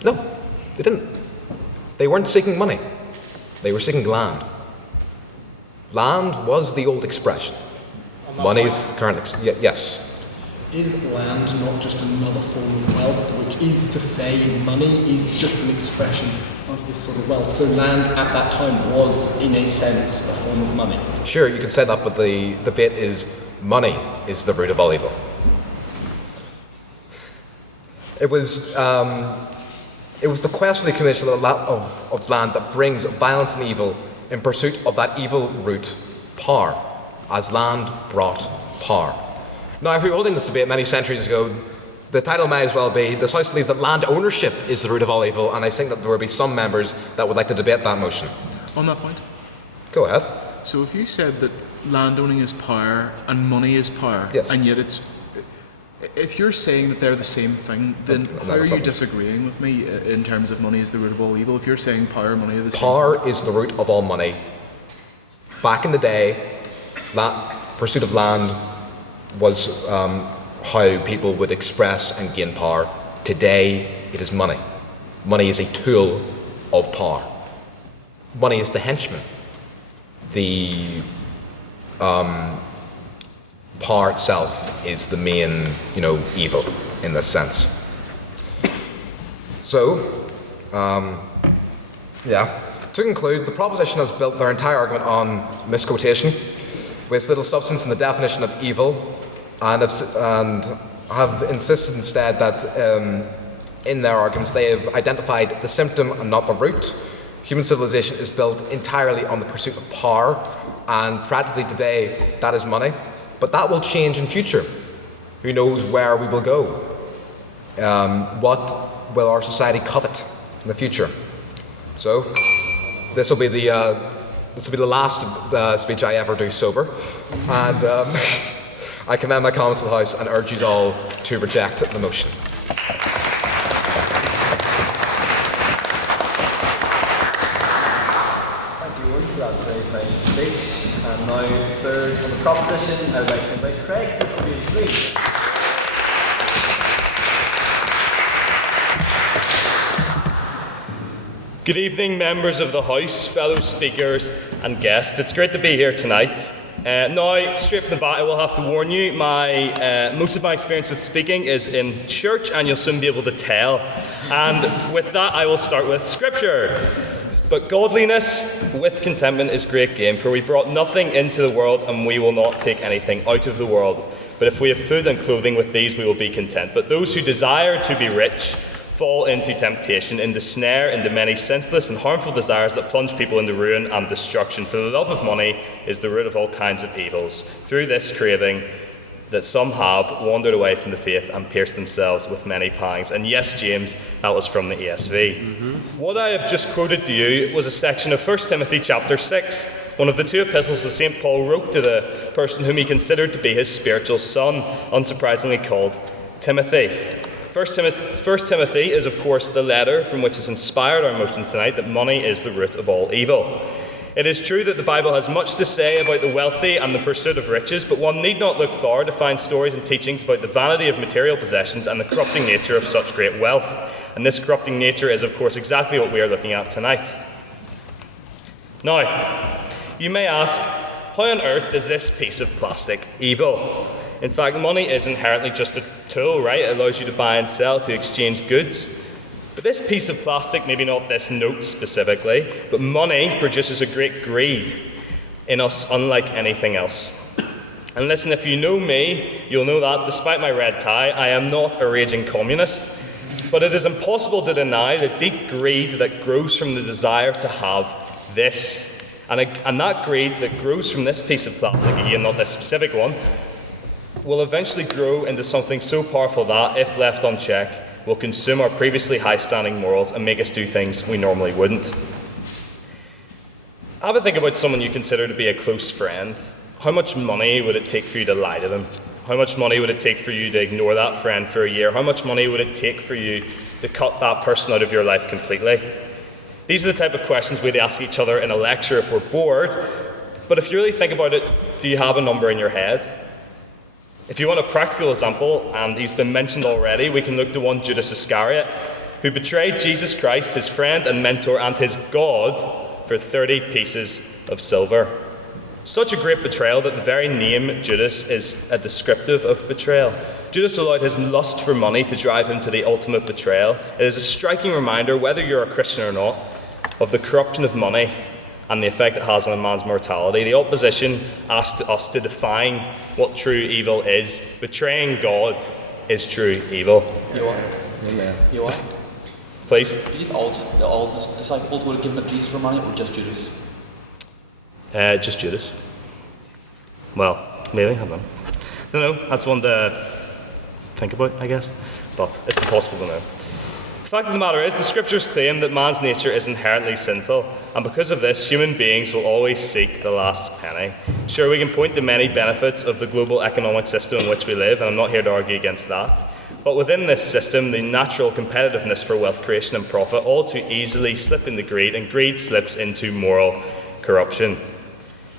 No, they didn't. They weren't seeking money. They were seeking land. Land was the old expression. Money is the current yes. Is land not just another form of wealth, which is to say money is just an expression of this sort of wealth. So land at that time was, in a sense, a form of money. Sure, you can say that, but the bit is money is the root of all evil. It was the quest for the accumulation of land that brings violence and evil in pursuit of that evil root, power, as land brought power. Now, if we were holding this debate many centuries ago, the title may as well be, "This House believes that land ownership is the root of all evil," and I think that there will be some members that would like to debate that motion. On that point, Go ahead. so if you said that landowning is power and money is power, Yes. and yet if you're saying that they're the same thing, then how are you disagreeing with me in terms of money is the root of all evil? If you're saying power, money are the same. Power is the root of all money. Back in the day, pursuit of land was how people would express and gain power. Today, it is money. Money is a tool of power. Money is the henchman. The power itself is the main, evil in this sense. So, to conclude, the proposition has built their entire argument on misquotation, with little substance in the definition of evil, and have insisted instead that in their arguments they have identified the symptom and not the root. Human civilization is built entirely on the pursuit of power, and practically today that is money. But that will change in future. Who knows where we will go? What will our society covet in the future? So, this will be the last speech I ever do sober, and I commend my comments to the House and urge you all to reject the motion. Thank you, Ward, for that very fine speech. And now, third on the proposition, I would like to invite Craig to the podium, please. Good evening, members of the House, fellow speakers and guests. It's great to be here tonight. Now, straight from the bat, I will have to warn you, most of my experience with speaking is in church, and you'll soon be able to tell. And with that, I will start with Scripture. But godliness with contentment is great gain, for we brought nothing into the world, and we will not take anything out of the world. But if we have food and clothing, with these we will be content. But those who desire to be rich fall into temptation, into snare, into many senseless and harmful desires that plunge people into ruin and destruction. For the love of money is the root of all kinds of evils. Through this craving that some have wandered away from the faith and pierced themselves with many pangs. And yes, James, that was from the ESV. What I have just quoted to you was a section of 1 Timothy chapter 6, one of the two epistles that St. Paul wrote to the person whom he considered to be his spiritual son, unsurprisingly called Timothy. 1 Timothy is, of course, the letter from which has inspired our motion tonight that money is the root of all evil. It is true that the Bible has much to say about the wealthy and the pursuit of riches, but one need not look far to find stories and teachings about the vanity of material possessions and the corrupting nature of such great wealth. And this corrupting nature is, of course, exactly what we are looking at tonight. Now, you may ask, how on earth is this piece of plastic evil? In fact, money is inherently just a tool, right? It allows you to buy and sell, to exchange goods. But this piece of plastic, maybe not this note specifically, but money produces a great greed in us unlike anything else. And listen, if you know me, you'll know that despite my red tie, I am not a raging communist. But it is impossible to deny the deep greed that grows from the desire to have this. And that greed that grows from this piece of plastic, again, not this specific one, will eventually grow into something so powerful that, if left unchecked, will consume our previously high-standing morals and make us do things we normally wouldn't. Have a think about someone you consider to be a close friend. How much money would it take for you to lie to them? How much money would it take for you to ignore that friend for a year? How much money would it take for you to cut that person out of your life completely? These are the type of questions we'd ask each other in a lecture if we're bored. But if you really think about it, do you have a number in your head? If you want a practical example, and he's been mentioned already, we can look to one Judas Iscariot, who betrayed Jesus Christ, his friend and mentor, and his God for 30 pieces of silver. Such a great betrayal that the very name Judas is a descriptive of betrayal. Judas allowed his lust for money to drive him to the ultimate betrayal. It is a striking reminder, whether you're a Christian or not, of the corruption of money and the effect it has on a man's mortality, the opposition asked us to define what true evil is. Betraying God is true evil. You what? You what? Please? Do you think all the disciples would have given up Jesus for money, or just Judas? Just Judas. Well, maybe, I don't know. I don't know, that's one to think about, I guess, but it's impossible to know. The fact of the matter is, the scriptures claim that man's nature is inherently sinful, and because of this, human beings will always seek the last penny. Sure, we can point to many benefits of the global economic system in which we live, and I'm not here to argue against that. But within this system, the natural competitiveness for wealth creation and profit all too easily slip into greed, and greed slips into moral corruption.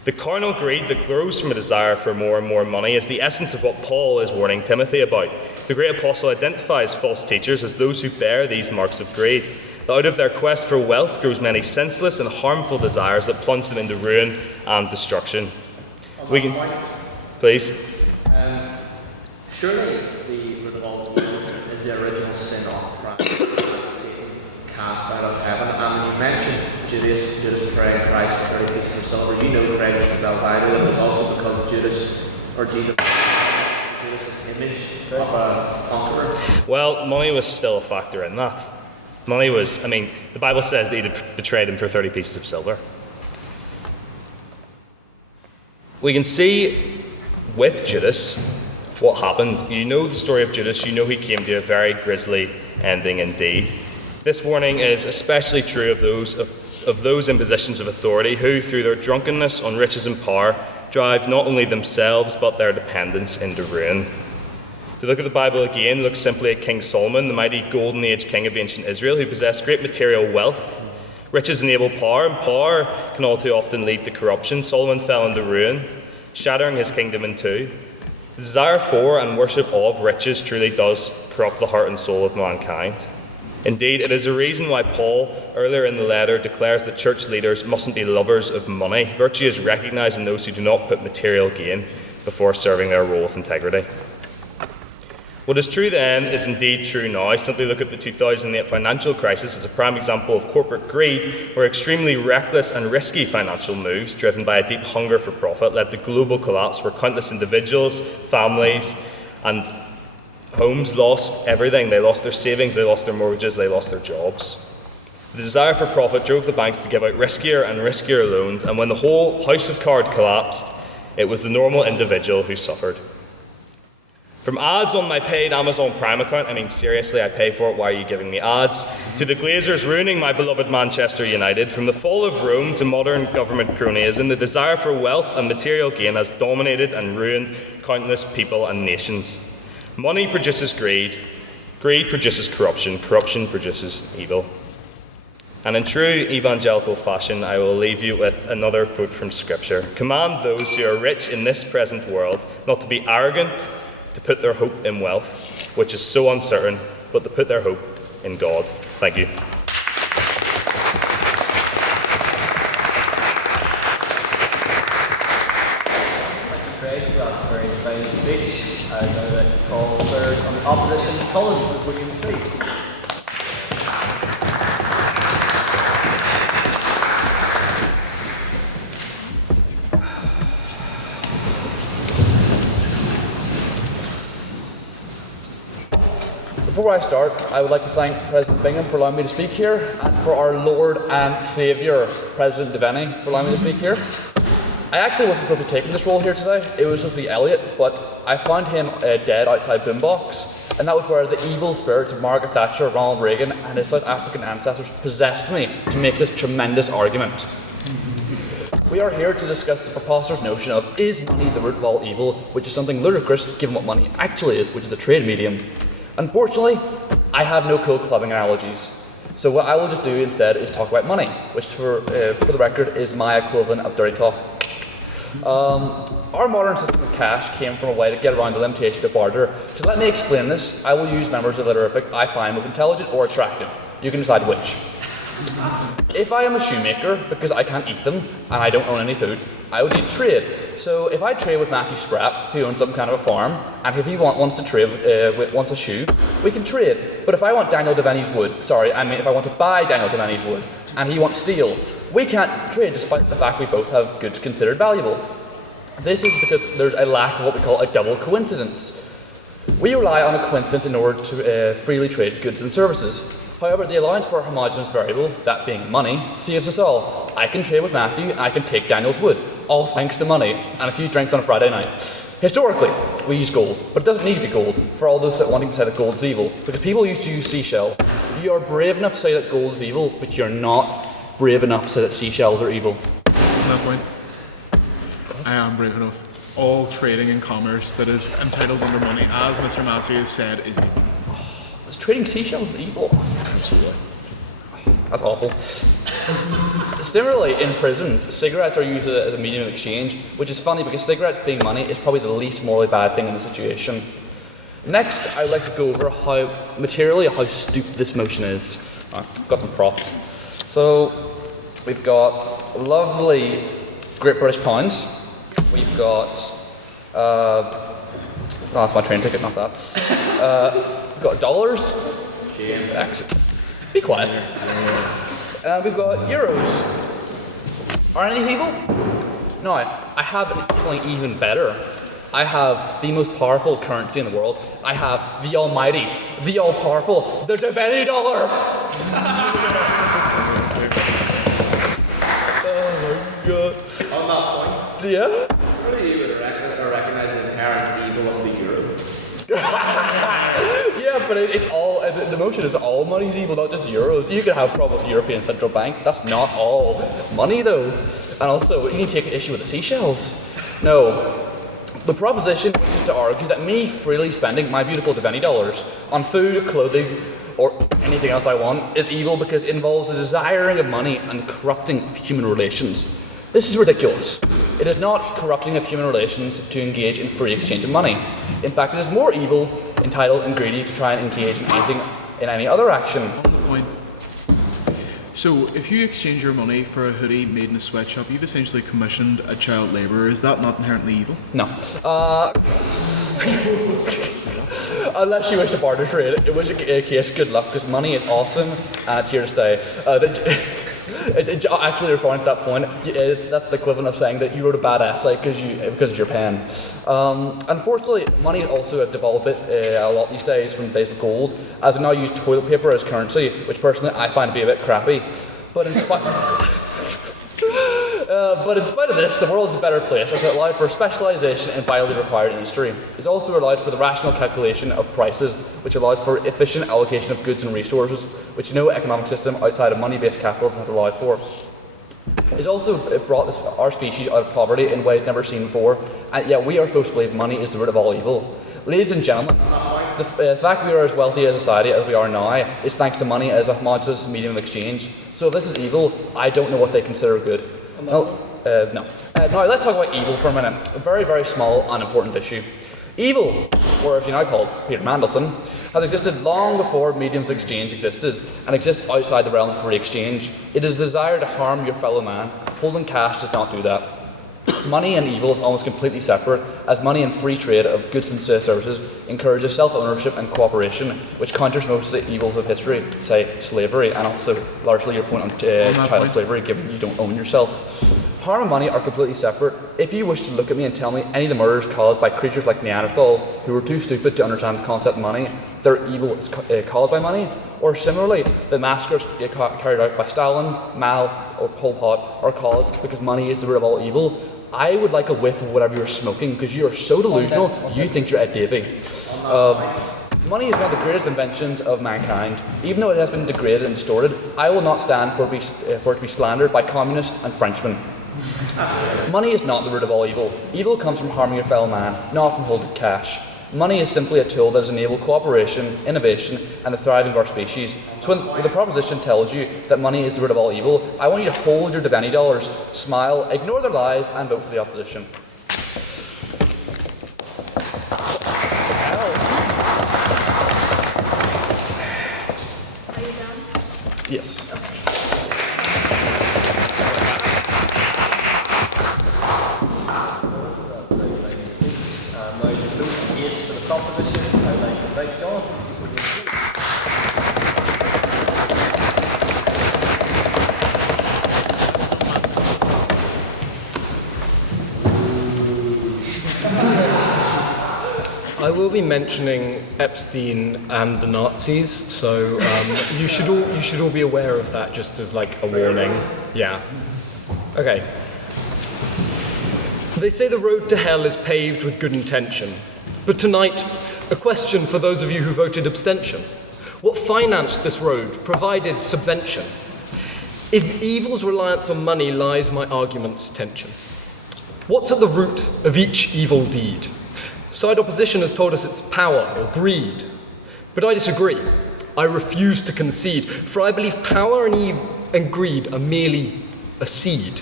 The carnal greed that grows from a desire for more and more money is the essence of what Paul is warning Timothy about. The great apostle identifies false teachers as those who bear these marks of greed. That out of their quest for wealth grows many senseless and harmful desires that plunge them into ruin and destruction. We can, please. Surely the root of all evil is the original sin of pride, Satan cast out of heaven. And you mentioned Judas betraying Christ for 30 pieces of silver. You know Craig was the Bell's idol. It was also because Jesus Judas's image of a conqueror. Well, money was still a factor in that. Money was, the Bible says that he betrayed him for 30 pieces of silver. We can see with Judas what happened. You know the story of Judas. You know he came to a very grisly ending indeed. This warning is especially true of those in positions of authority who, through their drunkenness on riches and power, drive not only themselves but their dependents into ruin. To look at the Bible again, look simply at King Solomon, the mighty golden age king of ancient Israel, who possessed great material wealth. Riches enable power, and power can all too often lead to corruption. Solomon fell into ruin, shattering his kingdom in two. The desire for and worship of riches truly does corrupt the heart and soul of mankind. Indeed, it is a reason why Paul, earlier in the letter, declares that church leaders mustn't be lovers of money. Virtue is recognised in those who do not put material gain before serving their role with integrity. What is true then is indeed true now. Simply look at the 2008 financial crisis as a prime example of corporate greed, where extremely reckless and risky financial moves, driven by a deep hunger for profit, led to global collapse, where countless individuals, families, and homes lost everything. They lost their savings, they lost their mortgages, they lost their jobs. The desire for profit drove the banks to give out riskier and riskier loans, and when the whole house of cards collapsed, it was the normal individual who suffered. From ads on my paid Amazon Prime account, seriously, I pay for it, why are you giving me ads? To the Glazers ruining my beloved Manchester United, from the fall of Rome to modern government cronyism, the desire for wealth and material gain has dominated and ruined countless people and nations. Money produces greed, greed produces corruption, corruption produces evil. And in true evangelical fashion, I will leave you with another quote from Scripture. Command those who are rich in this present world not to be arrogant, to put their hope in wealth, which is so uncertain, but to put their hope in God. Thank you. Thank you, Craig, for that very fine speech. I'd now like to call third on the opposition, Colin, to the podium, please. Before I start, I would like to thank President Bingham for allowing me to speak here, and for our Lord and Saviour, President Devaney, for allowing me to speak here. I actually wasn't supposed to be taking this role here today. It was supposed to be Elliot, but I found him dead outside Boombox, and that was where the evil spirits of Margaret Thatcher, Ronald Reagan, and his South African ancestors possessed me to make this tremendous argument. We are here to discuss the preposterous notion of, is money the root of all evil, which is something ludicrous given what money actually is, which is a trade medium. Unfortunately, I have no cool clubbing analogies. So what I will just do instead is talk about money, which for the record is my equivalent of dirty talk. Our modern system of cash came from a way to get around the limitation to barter. To let me explain this, I will use members of the Litterific I find both intelligent or attractive. You can decide which. If I am a shoemaker, because I can't eat them and I don't own any food, I would need to trade. So if I trade with Matthew Spratt, who owns some kind of a farm, and if he wants to trade, wants a shoe, we can trade. But if I want Daniel Devaney's wood, if I want to buy Daniel Devaney's wood, and he wants steel. We can't trade despite the fact we both have goods considered valuable. This is because there's a lack of what we call a double coincidence. We rely on a coincidence in order to freely trade goods and services. However, the allowance for a homogeneous variable, that being money, saves us all. I can trade with Matthew, and I can take Daniel's wood, all thanks to money, and a few drinks on a Friday night. Historically, we use gold, but it doesn't need to be gold for all those that wanting to say that gold's evil, because people used to use seashells. You are brave enough to say that gold is evil, but you're not brave enough to say that seashells are evil. On that point, I am brave enough. All trading and commerce that is entitled under money, as Mr. Matthews said, is evil. Is trading seashells evil? Absolutely. That's awful. Similarly, in prisons, cigarettes are used as a medium of exchange, which is funny because cigarettes being money is probably the least morally bad thing in the situation. Next, I would like to go over how stupid this motion is. I've got some props. So, we've got lovely Great British pounds. We've got, that's my train ticket, not that. We've got dollars. Excellent. Be quiet. We've got euros. Are any of these evil? No, I have something even better. I have the most powerful currency in the world. I have the almighty, the all-powerful, the Deveni dollar. Oh my god. On that point, yeah? surely you would recognize the inherent evil of the euro. Yeah, but it's all, the motion is all money's evil, not just euros. You could have problems with the European Central Bank. That's not all money, though. And also, you need to take issue with the seashells. No. The proposition which is to argue that me freely spending my beautiful Deveni dollars on food, clothing, or anything else I want is evil because it involves the desiring of money and the corrupting of human relations. This is ridiculous. It is not corrupting of human relations to engage in free exchange of money. In fact, it is more evil, entitled, and greedy to try and engage in anything in any other action. On the point. So, if you exchange your money for a hoodie made in a sweatshop, you've essentially commissioned a child labourer. Is that not inherently evil? No. Unless you wish to barter trade, in which case, good luck, because money is awesome and it's here to stay. Actually, referring to that point, that's the equivalent of saying that you wrote a bad essay because of your pen. Unfortunately, money also have developed a lot these days from the days of gold, as we now use toilet paper as currency, which personally I find to be a bit crappy. But in spite of this, the world is a better place as it allowed for specialisation in vitally required industry. It's also allowed for the rational calculation of prices, which allows for efficient allocation of goods and resources, which no economic system outside of money-based capitalism has allowed for. It's also brought our species out of poverty in ways never seen before, and yet we are supposed to believe money is the root of all evil. Ladies and gentlemen, the fact we are as wealthy a society as we are now is thanks to money as a homogeneous medium of exchange. So if this is evil, I don't know what they consider good. No. Now let's talk about evil for a minute. A very, very small, unimportant issue. Evil, or as you now call Peter Mandelson, has existed long before mediums of exchange existed, and exists outside the realms of free exchange. It is a desire to harm your fellow man. Holding cash does not do that. Money and evil is almost completely separate, as money and free trade of goods and services encourages self-ownership and cooperation, which counters most of the evils of history, say slavery, and also largely your point on child slavery, given you don't own yourself. Harm and money are completely separate. If you wish to look at me and tell me any of the murders caused by creatures like Neanderthals, who were too stupid to understand the concept of money, their evil is caused by money, or similarly, the massacres carried out by Stalin, Mao, or Pol Pot are caused because money is the root of all evil, I would like a whiff of whatever you're smoking, because you are so delusional, you think you're Ed Davey. Money is one of the greatest inventions of mankind. Even though it has been degraded and distorted, I will not stand for it to be slandered by communists and Frenchmen. Money is not the root of all evil. Evil comes from harming your fellow man, not from holding cash. Money is simply a tool that has enabled cooperation, innovation, and the thriving of our species. So when the proposition tells you that money is the root of all evil, I want you to hold your Deveni dollars, smile, ignore their lies, and vote for the opposition. Are you done? Yes. Now, to close the case for the proposition, I would like to invite Jonathan to the podium. I will be mentioning Epstein and the Nazis, so you should all be aware of that, just as like a warning. Yeah. Okay. They say the road to hell is paved with good intention, but tonight, a question for those of you who voted abstention. What financed this road, provided subvention? Is evil's reliance on money lies my argument's tension? What's at the root of each evil deed? Side opposition has told us it's power or greed. But I disagree. I refuse to concede, for I believe power and greed are merely a seed.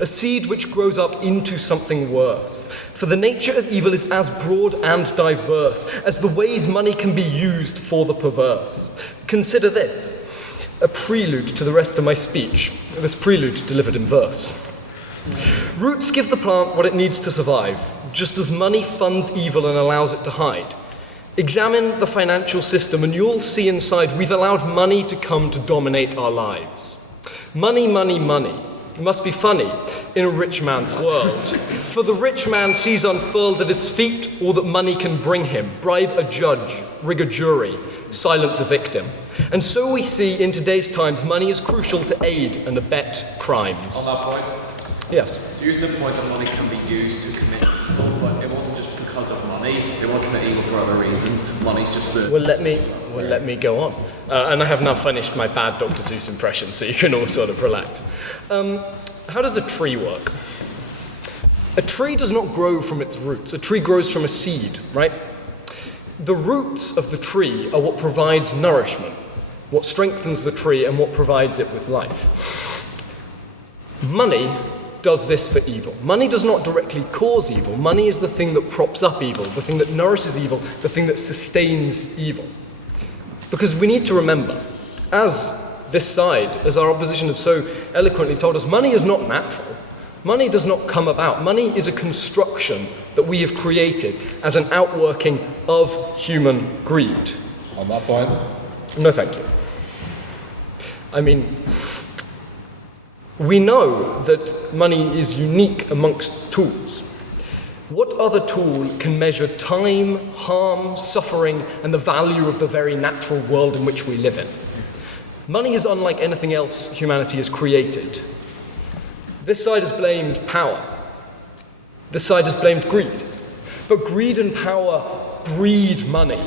A seed which grows up into something worse. For the nature of evil is as broad and diverse as the ways money can be used for the perverse. Consider this, a prelude to the rest of my speech, this prelude delivered in verse. Roots give the plant what it needs to survive, just as money funds evil and allows it to hide. Examine the financial system and you'll see inside we've allowed money to come to dominate our lives. Money, money, money. It must be funny in a rich man's world. For the rich man sees unfurled at his feet all that money can bring him, bribe a judge, rig a jury, silence a victim. And so we see in today's times money is crucial to aid and abet crimes. On that point? Yes. So using the point that money can be used to commit evil, but it wasn't just because of money. They want to commit evil for other reasons. Money's just the... Well, let me go on. And I have now finished my bad Dr. Seuss impression, so you can all sort of relax. How does a tree work? A tree does not grow from its roots. A tree grows from a seed, right? The roots of the tree are what provides nourishment, what strengthens the tree and what provides it with life. Money does this for evil. Money does not directly cause evil. Money is the thing that props up evil, the thing that nourishes evil, the thing that sustains evil. Because we need to remember, as this side, as our opposition have so eloquently told us, money is not natural. Money does not come about. Money is a construction that we have created as an outworking of human greed. On that point? No, thank you. I mean, we know that money is unique amongst tools. What other tool can measure time, harm, suffering, and the value of the very natural world in which we live in? Money is unlike anything else humanity has created. This side has blamed power. This side has blamed greed. But greed and power breed money.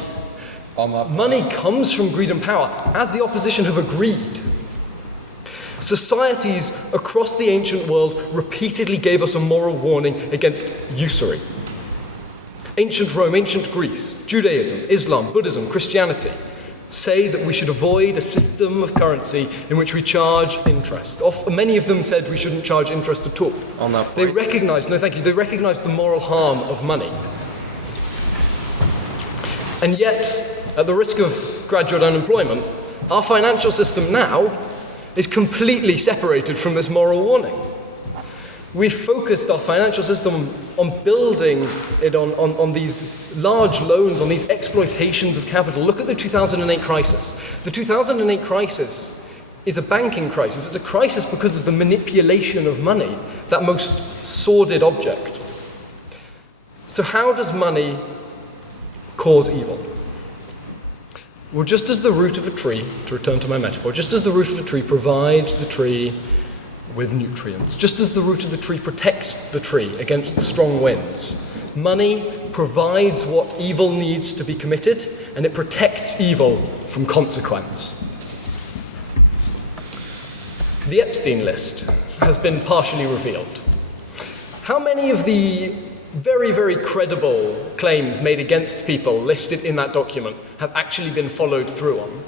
Money comes from greed and power, as the opposition have agreed. Societies across the ancient world repeatedly gave us a moral warning against usury. Ancient Rome, ancient Greece, Judaism, Islam, Buddhism, Christianity say that we should avoid a system of currency in which we charge interest. Many of them said we shouldn't charge interest at all. On that point. They recognized the moral harm of money. And yet, at the risk of graduate unemployment, our financial system now is completely separated from this moral warning. We focused our financial system on building it on these large loans, on these exploitations of capital. Look at the 2008 crisis. The 2008 crisis is a banking crisis. It's a crisis because of the manipulation of money, that most sordid object. So how does money cause evil? Well, just as the root of a tree, to return to my metaphor, just as the root of a tree provides the tree with nutrients, just as the root of the tree protects the tree against the strong winds, money provides what evil needs to be committed, and it protects evil from consequence. The Epstein list has been partially revealed. How many of the very, very credible claims made against people listed in that document have actually been followed through on?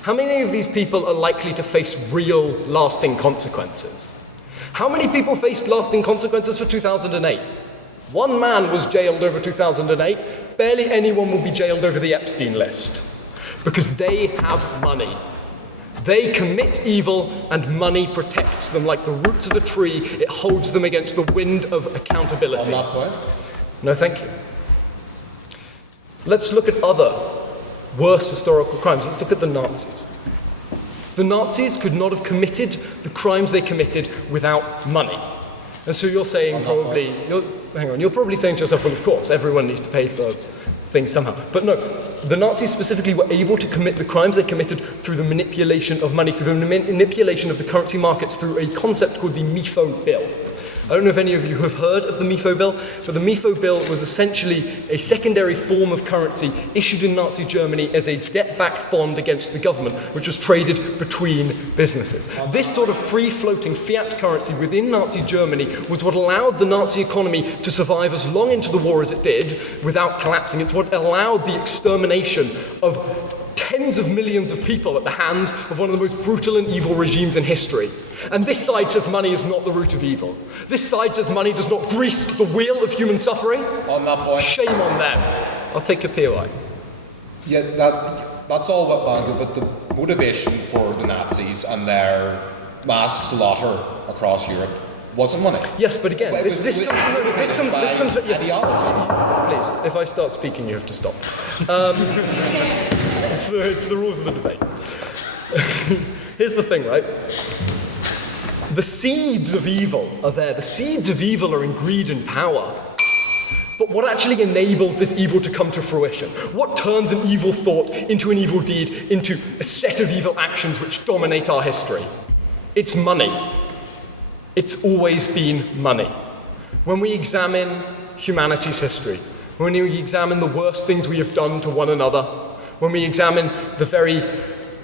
How many of these people are likely to face real, lasting consequences? How many people faced lasting consequences for 2008? One man was jailed over 2008. Barely anyone will be jailed over the Epstein list, because they have money. They commit evil and money protects them like the roots of a tree. It holds them against the wind of accountability. On that point? No, thank you. Let's look at other worse historical crimes. Let's look at the Nazis. The Nazis could not have committed the crimes they committed without money. And so you're saying probably, you're probably saying to yourself, well, of course, everyone needs to pay for things somehow. But no, the Nazis specifically were able to commit the crimes they committed through the manipulation of money, through the manipulation of the currency markets, through a concept called the MIFO bill. I don't know if any of you have heard of the MIFO bill, but the MIFO bill was essentially a secondary form of currency issued in Nazi Germany as a debt-backed bond against the government, which was traded between businesses. This sort of free-floating fiat currency within Nazi Germany was what allowed the Nazi economy to survive as long into the war as it did without collapsing. It's what allowed the extermination of tens of millions of people at the hands of one of the most brutal and evil regimes in history. And this side says money is not the root of evil. This side says money does not grease the wheel of human suffering. On that point. Shame on them. I'll take your POI. Yeah, that's all well good, but the motivation for the Nazis and their mass slaughter across Europe wasn't money. Yes, but again, this comes. Yes. Ideology. Please, if I start speaking, you have to stop. It's the rules of the debate. Here's the thing, right? The seeds of evil are there. The seeds of evil are in greed and power. But what actually enables this evil to come to fruition? What turns an evil thought into an evil deed, into a set of evil actions which dominate our history? It's money. It's always been money. When we examine humanity's history, when we examine the worst things we have done to one another, when we examine the very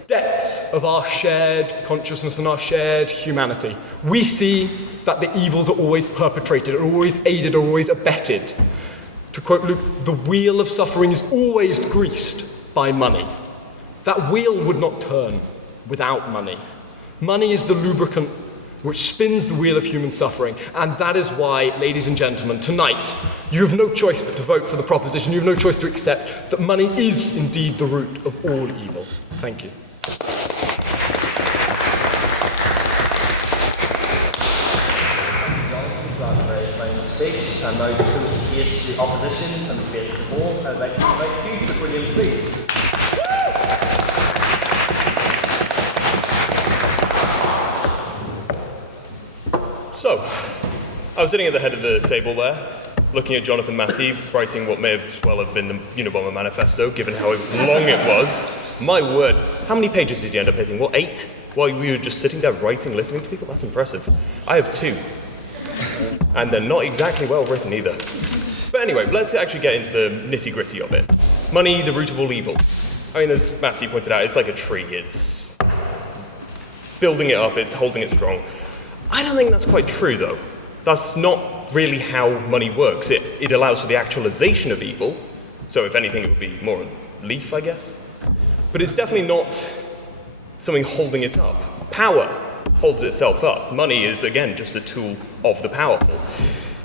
depths of our shared consciousness and our shared humanity, we see that the evils are always perpetrated, are always aided, are always abetted. To quote Luke, the wheel of suffering is always greased by money. That wheel would not turn without money. Money is the lubricant which spins the wheel of human suffering. And that is why, ladies and gentlemen, tonight, you have no choice but to vote for the proposition. You have no choice to accept that money is indeed the root of all evil. Thank you. Jonathan, for that very fine speech. And now to close the case to the opposition and the debate as a whole, I'd like to invite you to the podium, please. So, I was sitting at the head of the table there, looking at Jonathan Massey, writing what may as well have been the Unabomber Manifesto, given how long it was. My word, how many pages did you end up hitting? What, 8? While you were just sitting there writing, listening to people? That's impressive. I have 2. And they're not exactly well written either. But anyway, let's actually get into the nitty-gritty of it. Money, the root of all evil. I mean, as Massey pointed out, it's like a tree. It's building it up, it's holding it strong. I don't think that's quite true, though. That's not really how money works. It allows for the actualization of evil. So if anything, it would be more a leaf, I guess. But it's definitely not something holding it up. Power holds itself up. Money is, again, just a tool of the powerful.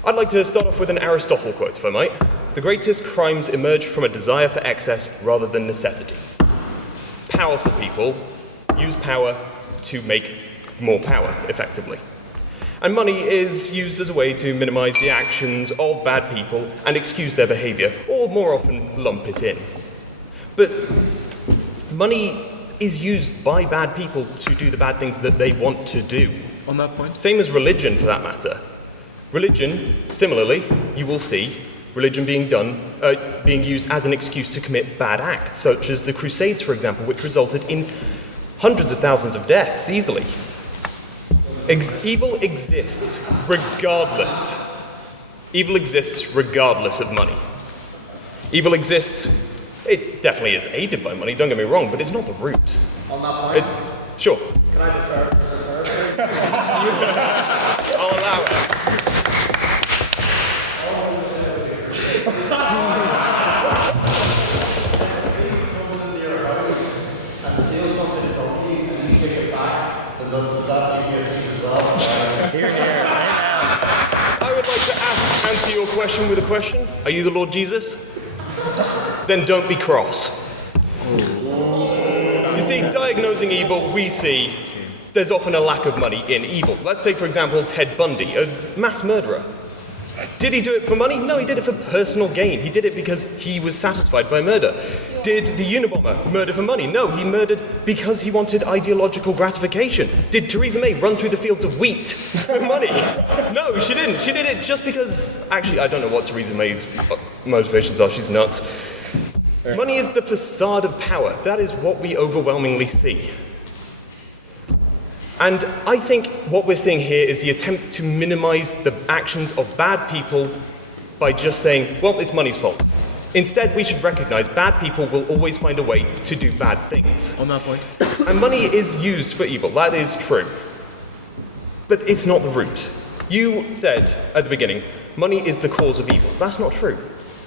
I'd like to start off with an Aristotle quote, if I might. The greatest crimes emerge from a desire for excess rather than necessity. Powerful people use power to make more power, effectively. And money is used as a way to minimize the actions of bad people and excuse their behavior, or more often lump it in. But money is used by bad people to do the bad things that they want to do. On that point? Same as religion, for that matter. Religion, similarly, you will see religion being used as an excuse to commit bad acts, such as the Crusades, for example, which resulted in hundreds of thousands of deaths, easily. Evil exists regardless. Evil exists regardless of money. Evil exists, it definitely is aided by money, don't get me wrong, but it's not the root. On that point? Sure. Can I defer? I'll allow it. I would like to answer your question with a question. Are you the Lord Jesus? Then don't be cross. You see, diagnosing evil, we see there's often a lack of money in evil. Let's take, for example, Ted Bundy, a mass murderer. Did he do it for money? No, he did it for personal gain. He did it because he was satisfied by murder. Did the Unabomber murder for money? No, he murdered because he wanted ideological gratification. Did Theresa May run through the fields of wheat for money? No, she didn't. She did it just because... Actually, I don't know what Theresa May's motivations are. She's nuts. Money is the facade of power. That is what we overwhelmingly see. And I think what we're seeing here is the attempt to minimize the actions of bad people by just saying, well, it's money's fault. Instead, we should recognize bad people will always find a way to do bad things. On that point. And money is used for evil. That is true. But it's not the root. You said at the beginning, money is the cause of evil. That's not true.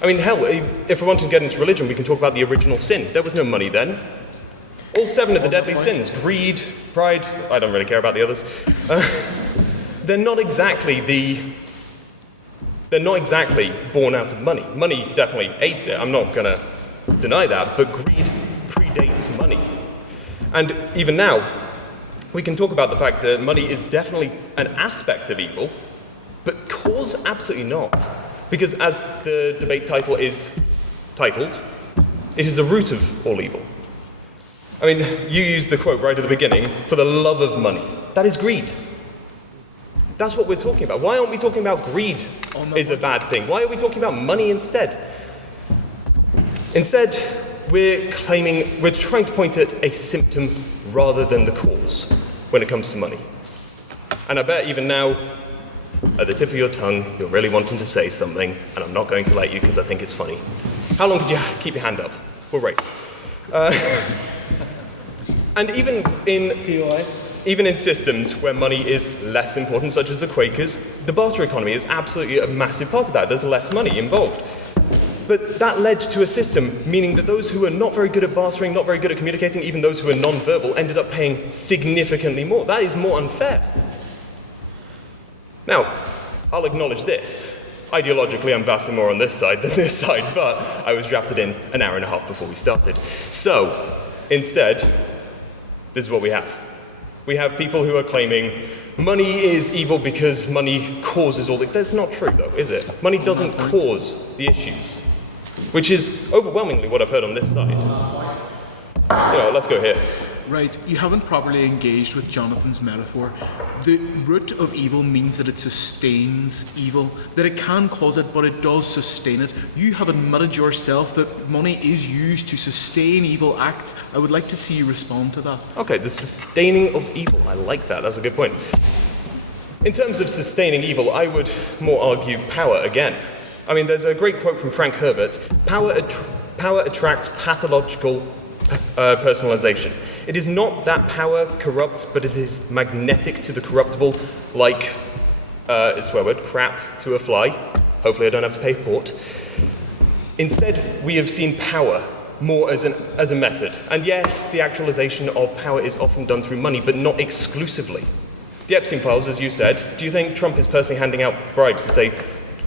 I mean, hell, if we want to get into religion, we can talk about the original sin. There was no money then. All 7 of the deadly sins, greed, pride, I don't really care about the others, they're not exactly born out of money. Money definitely aids it, I'm not going to deny that, but greed predates money. And even now, we can talk about the fact that money is definitely an aspect of evil, but cause absolutely not. Because as the debate title is titled, it is the root of all evil. I mean, you used the quote right at the beginning, for the love of money. That is greed. That's what we're talking about. Why aren't we talking about greed is a bad thing? Why are we talking about money instead? Instead, we're trying to point at a symptom rather than the cause when it comes to money. And I bet even now, at the tip of your tongue, you're really wanting to say something, and I'm not going to let you because I think it's funny. How long could you keep your hand up? We'll race. And even in systems where money is less important, such as the Quakers, the barter economy is absolutely a massive part of that. There's less money involved. But that led to a system meaning that those who were not very good at bartering, not very good at communicating, even those who were non-verbal, ended up paying significantly more. That is more unfair. Now, I'll acknowledge this. Ideologically, I'm vastly more on this side than this side, but I was drafted in an hour and a half before we started. So, instead, this is what we have. We have people who are claiming money is evil because money causes all the... That's not true, though, is it? Money doesn't cause the issues, which is overwhelmingly what I've heard on this side. Let's go here. Right, you haven't properly engaged with Jonathan's metaphor. The root of evil means that it sustains evil, that it can cause it, but it does sustain it. You have admitted yourself that money is used to sustain evil acts. I would like to see you respond to that. Okay, the sustaining of evil. I like that, that's a good point. In terms of sustaining evil, I would more argue power again. I mean, there's a great quote from Frank Herbert, power attracts pathological personalization. It is not that power corrupts, but it is magnetic to the corruptible, like, a swear word, crap to a fly. Hopefully I don't have to pay port. Instead, we have seen power more as a method. And yes, the actualization of power is often done through money, but not exclusively. The Epstein files, as you said, do you think Trump is personally handing out bribes to say,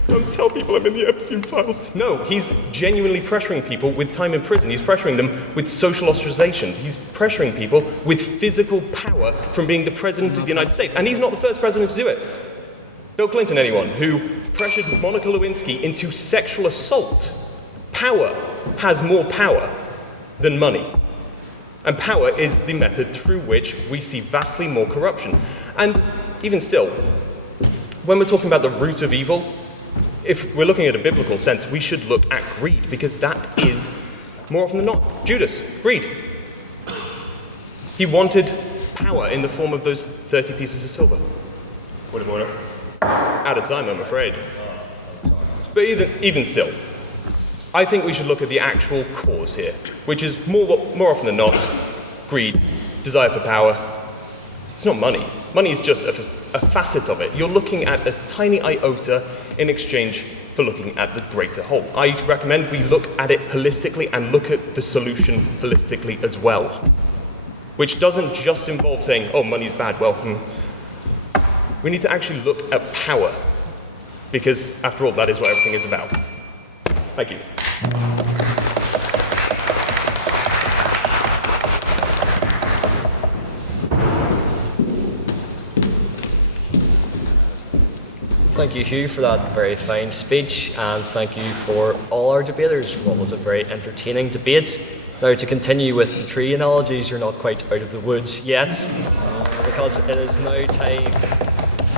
don't tell people I'm in the Epstein files? No, he's genuinely pressuring people with time in prison. He's pressuring them with social ostracization. He's pressuring people with physical power from being the president of the United States. And he's not the first president to do it. Bill Clinton, anyone, who pressured Monica Lewinsky into sexual assault. Power has more power than money. And power is the method through which we see vastly more corruption. And even still, when we're talking about the root of evil, if we're looking at a biblical sense, we should look at greed, because that is, more often than not, Judas, greed. He wanted power in the form of those 30 pieces of silver. Point of order. Out of time, I'm afraid. But even still, I think we should look at the actual cause here, which is more often than not, greed, desire for power. It's not money. Money is just a facet of it. You're looking at a tiny iota in exchange for looking at the greater whole. I recommend we look at it holistically and look at the solution holistically as well, which doesn't just involve saying, oh, money's bad. Well, we need to actually look at power, because after all, that is what everything is about. Thank you. Thank you, Hugh, for that very fine speech, and thank you for all our debaters for what was a very entertaining debate. Now, to continue with the tree analogies, you're not quite out of the woods yet, because it is now time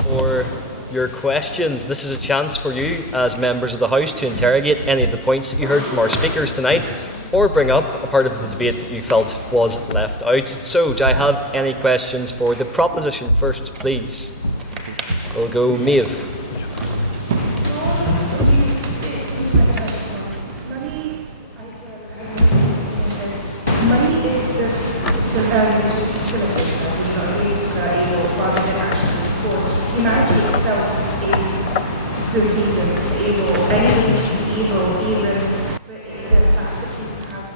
for your questions. This is a chance for you, as members of the House, to interrogate any of the points that you heard from our speakers tonight, or bring up a part of the debate that you felt was left out. So, do I have any questions for the proposition first, please? We'll go Maeve. Money is the facilitator rather than actually the cause. Humanity itself is the reason for evil. Anything can be evil, even, but it's the fact that people have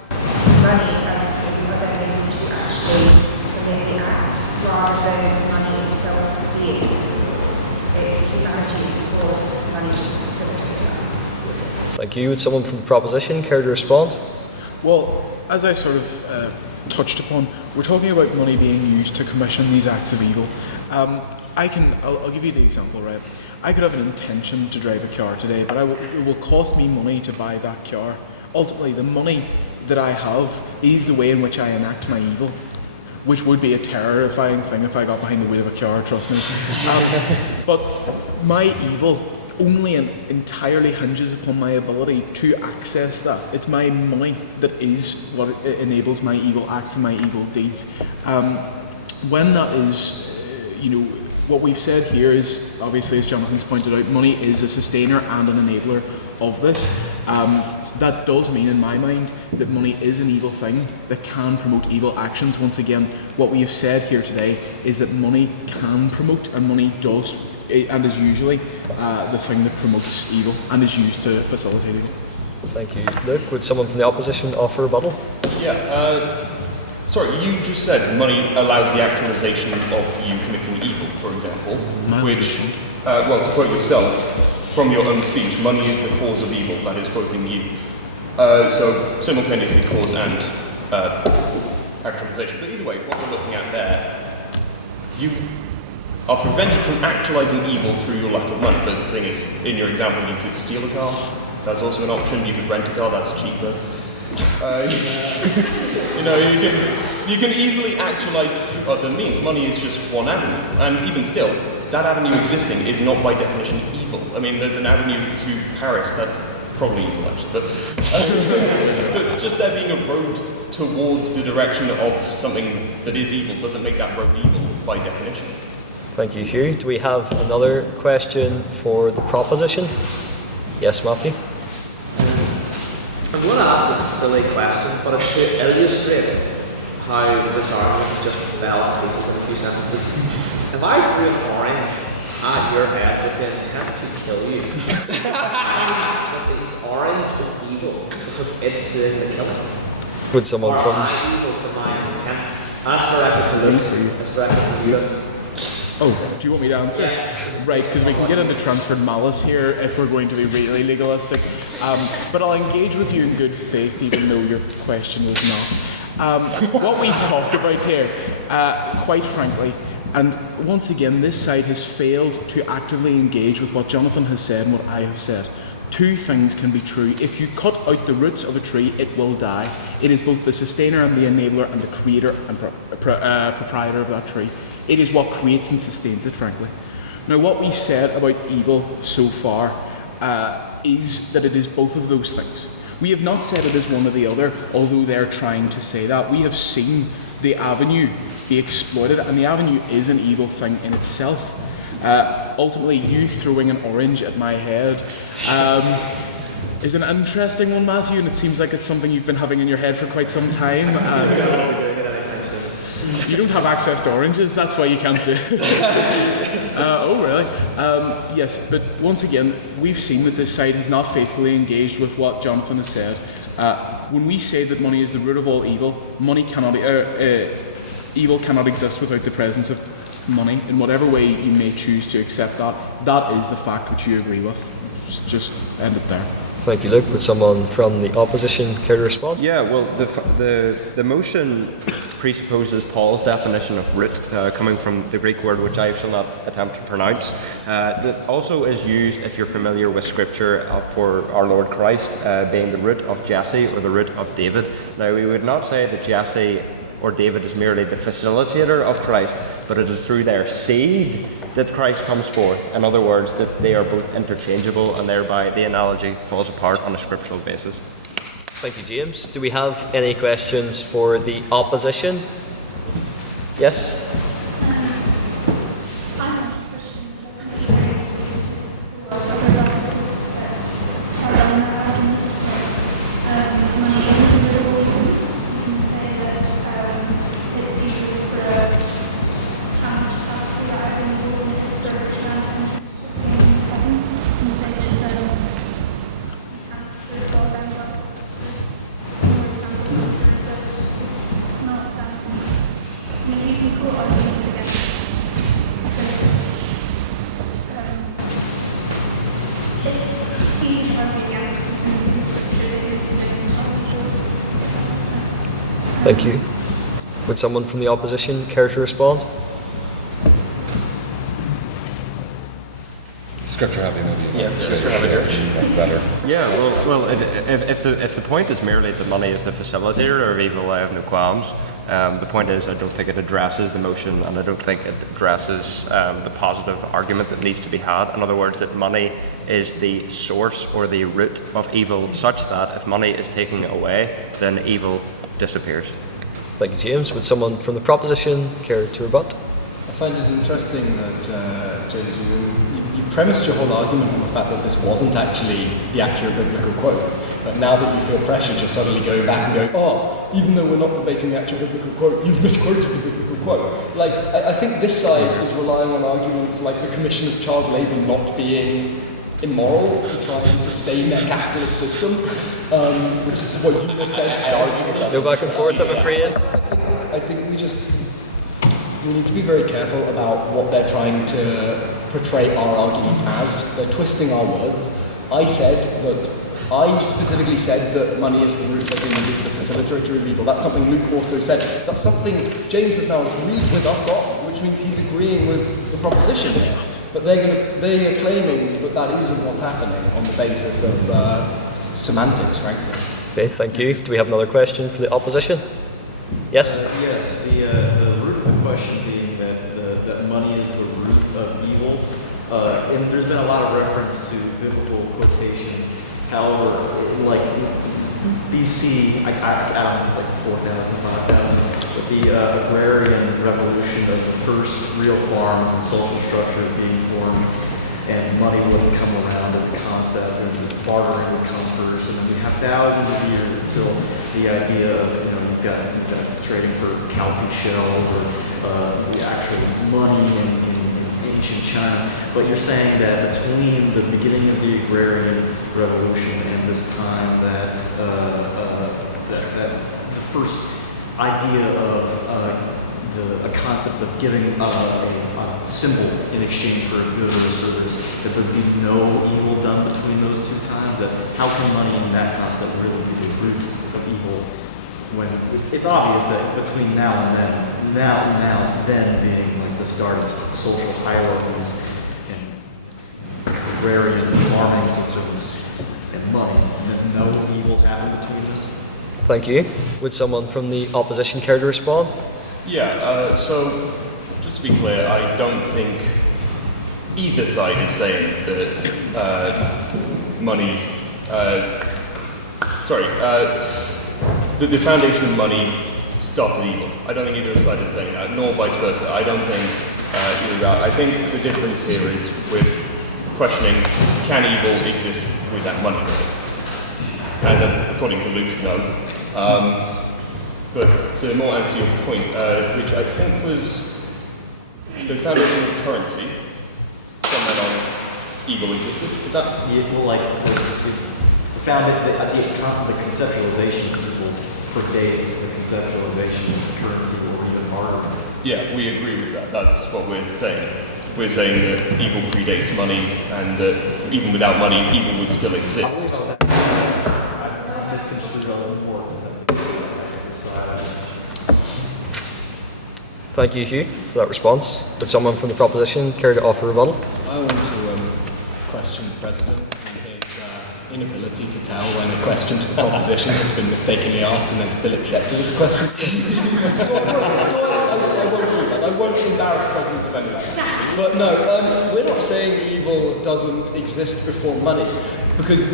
money and are then able to actually commit the acts rather than money itself being the cause. It's humanity is the cause, money is just the facilitator. Thank you. Would someone from the proposition care to respond? Well, as I sort of touched upon, we're talking about money being used to commission these acts of evil. I'll give you the example, right? I could have an intention to drive a car today, but it will cost me money to buy that car. Ultimately, the money that I have is the way in which I enact my evil, which would be a terrifying thing if I got behind the wheel of a car, trust me. But my evil only and entirely hinges upon my ability to access that. It's my money that is what enables my evil acts and my evil deeds. When that is, what we've said here is, obviously, as Jonathan's pointed out, money is a sustainer and an enabler of this. That does mean, in my mind, that money is an evil thing that can promote evil actions. Once again, what we have said here today is that money can promote, and money does, and is usually the thing that promotes evil and is used to facilitate it. Thank you. Luke, would someone from the opposition offer a rebuttal? Yeah, sorry, you just said money allows the actualization of you committing evil, for example, which, well, to quote yourself from your own speech, money is the cause of evil, that is quoting you. So, simultaneously cause and actualization. But either way, what we're looking at there, you are prevented from actualizing evil through your lack of money. But the thing is, in your example, you could steal a car, that's also an option. You could rent a car, that's cheaper. You can easily actualize through other means. Money is just one avenue, and even still, that avenue existing is not by definition evil. I mean, there's an avenue to Paris that's probably evil, actually, but just there being a road towards the direction of something that is evil doesn't make that road evil by definition. Thank you, Hugh. Do we have another question for the proposition? Yes, Matthew? I'm going to ask a silly question, but it's to illustrate how this argument has just fell to pieces in a few sentences. If I threw an orange at your head with the intent to kill you, that the orange is evil because it's doing the killing. Would someone or from... am I evil for my intent? That's directed to Luke. It's directed to you. Oh, do you want me to answer? Yes. Right, because we can get into transferred malice here if we're going to be really legalistic. But I'll engage with you in good faith, even though your question was not. What we talk about here, quite frankly, and once again, this side has failed to actively engage with what Jonathan has said and what I have said. Two things can be true. If you cut out the roots of a tree, it will die. It is both the sustainer and the enabler and the creator and proprietor of that tree. It is what creates and sustains it, frankly. Now, what we've said about evil so far is that it is both of those things. We have not said it is one or the other, although they're trying to say that. We have seen the avenue be exploited, and the avenue is an evil thing in itself. Ultimately, you throwing an orange at my head is an interesting one, Matthew, and it seems like it's something you've been having in your head for quite some time. You don't have access to oranges, that's why you can't do it. Oh, really? Yes, but once again, we've seen that this side has not faithfully engaged with what Jonathan has said. When we say that money is the root of all evil, evil cannot exist without the presence of money. In whatever way you may choose to accept that, that is the fact which you agree with. Just end it there. Thank you, Luke. Would someone from the opposition care to respond? Yeah, well, the motion presupposes Paul's definition of root, coming from the Greek word which I shall not attempt to pronounce, that also is used, if you're familiar with Scripture, for our Lord Christ being the root of Jesse or the root of David. Now, we would not say that Jesse or David is merely the facilitator of Christ, but it is through their seed that Christ comes forth. In other words, that they are both interchangeable, and thereby the analogy falls apart on a scriptural basis. Thank you, James. Do we have any questions for the opposition? Yes? Thank you. Would someone from the opposition care to respond? Scripture heavy, maybe. Yeah, scripture heavy. Better. Yeah, well, if the point is merely that money is the facilitator of evil, I have no qualms. The point is, I don't think it addresses the motion, and I don't think it addresses the positive argument that needs to be had. In other words, that money is the source or the root of evil, such that if money is taken away, then evil disappears. Thank you, James. Would someone from the proposition care to rebut? I find it interesting that, James, you premised your whole argument on the fact that this wasn't actually the accurate biblical quote. But now that you feel pressured, you're suddenly going back and going, oh, even though we're not debating the actual biblical quote, you've misquoted the biblical quote. Like, I think this side is relying on arguments like the commission of child labour not being immoral to try and sustain their capitalist system, which is what you just said. No back and forth, I'm afraid. I think we need to be very careful about what they're trying to portray our argument as. They're twisting our words. I specifically said that money is the root, as in it is the facilitator of evil. That's something Luke also said. That's something James has now agreed with us on, which means he's agreeing with the proposition here. But they are claiming that that isn't what's happening on the basis of semantics, frankly. Okay, thank you. Do we have another question for the opposition? Yes? Yes, the root of the question being that money is the root of evil. And there's been a lot of reference to biblical quotations. However, like BC, I don't know, like 4,000, 5,000, but the agrarian revolution of the first real farms and social structure being formed, and money wouldn't come around as a concept, and the bartering would come first, and then we have thousands of years until the idea of, you've got trading for cowpea shells or the actual money in ancient China. But you're saying that between the beginning of the agrarian revolution and this time that the first idea of a concept of giving a symbol in exchange for a good or a service, that there'd be no evil done between those two times? That how can money in that concept really be the root of evil, when it's obvious that between now and then being like the start of social hierarchies and agrarian farming systems and money, and no evil happened between them? Thank you. Would someone from the opposition care to respond? Yeah, so just to be clear, I don't think either side is saying that money, the foundation of money started evil. I don't think either side is saying that, nor vice versa. I don't think either that. I think the difference here is with questioning, can evil exist without money? And according to Luke, no. But to more answer your point, which I think was the foundation of currency, from that on, evil existed. Is that? Yeah, well, like the conceptualization of evil predates the conceptualization of currency or even bartering. Yeah, we agree with that. That's what we're saying. We're saying that evil predates money, and that even without money, evil would still exist. Thank you, Hugh, for that response. Would someone from the proposition care to offer a rebuttal? I want to question the President and his inability to tell when a question to the proposition has been mistakenly asked and then still accepted as a question. I won't do that. I won't embarrass President of anyone. But no, we're not saying evil doesn't exist before money, because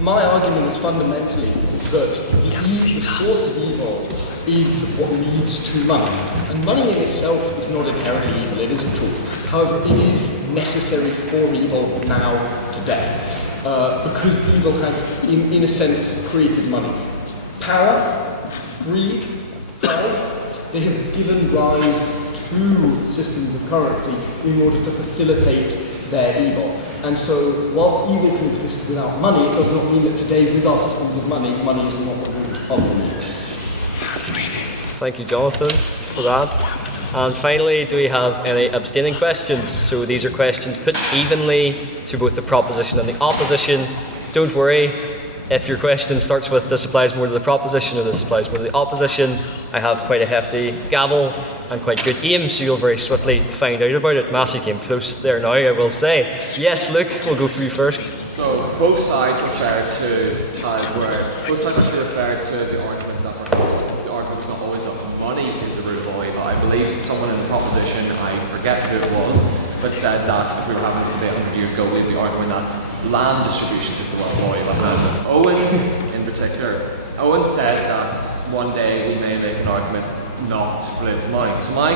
my argument is fundamentally that the source of evil is what leads to money. And money in itself is not inherently evil, it is a tool. However, it is necessary for evil now, today. Because evil has, in a sense, created money. Power, greed, wealth, they have given rise to systems of currency in order to facilitate their evil. And so, whilst evil can exist without money, it does not mean that today, with our systems of money, money is not the root of the evil. Thank you, Jonathan, for that. And finally, do we have any abstaining questions? So these are questions put evenly to both the proposition and the opposition. Don't worry, if your question starts with this applies more to the proposition or this applies more to the opposition, I have quite a hefty gavel and quite good aim, so you'll very swiftly find out about it. Massey came close there now, I will say. Yes, Luke, we'll go for you first. So both sides refer to times where both sides actually refer to the argument that perhaps the argument is not always that money is the root of all evil. I believe someone in the proposition, I forget who it was, but said that if we were having this debate 100 years ago, we'd be arguing that land distribution is the root of all evil. And Owen, in particular, Owen said that one day we may make an argument not related to money. So my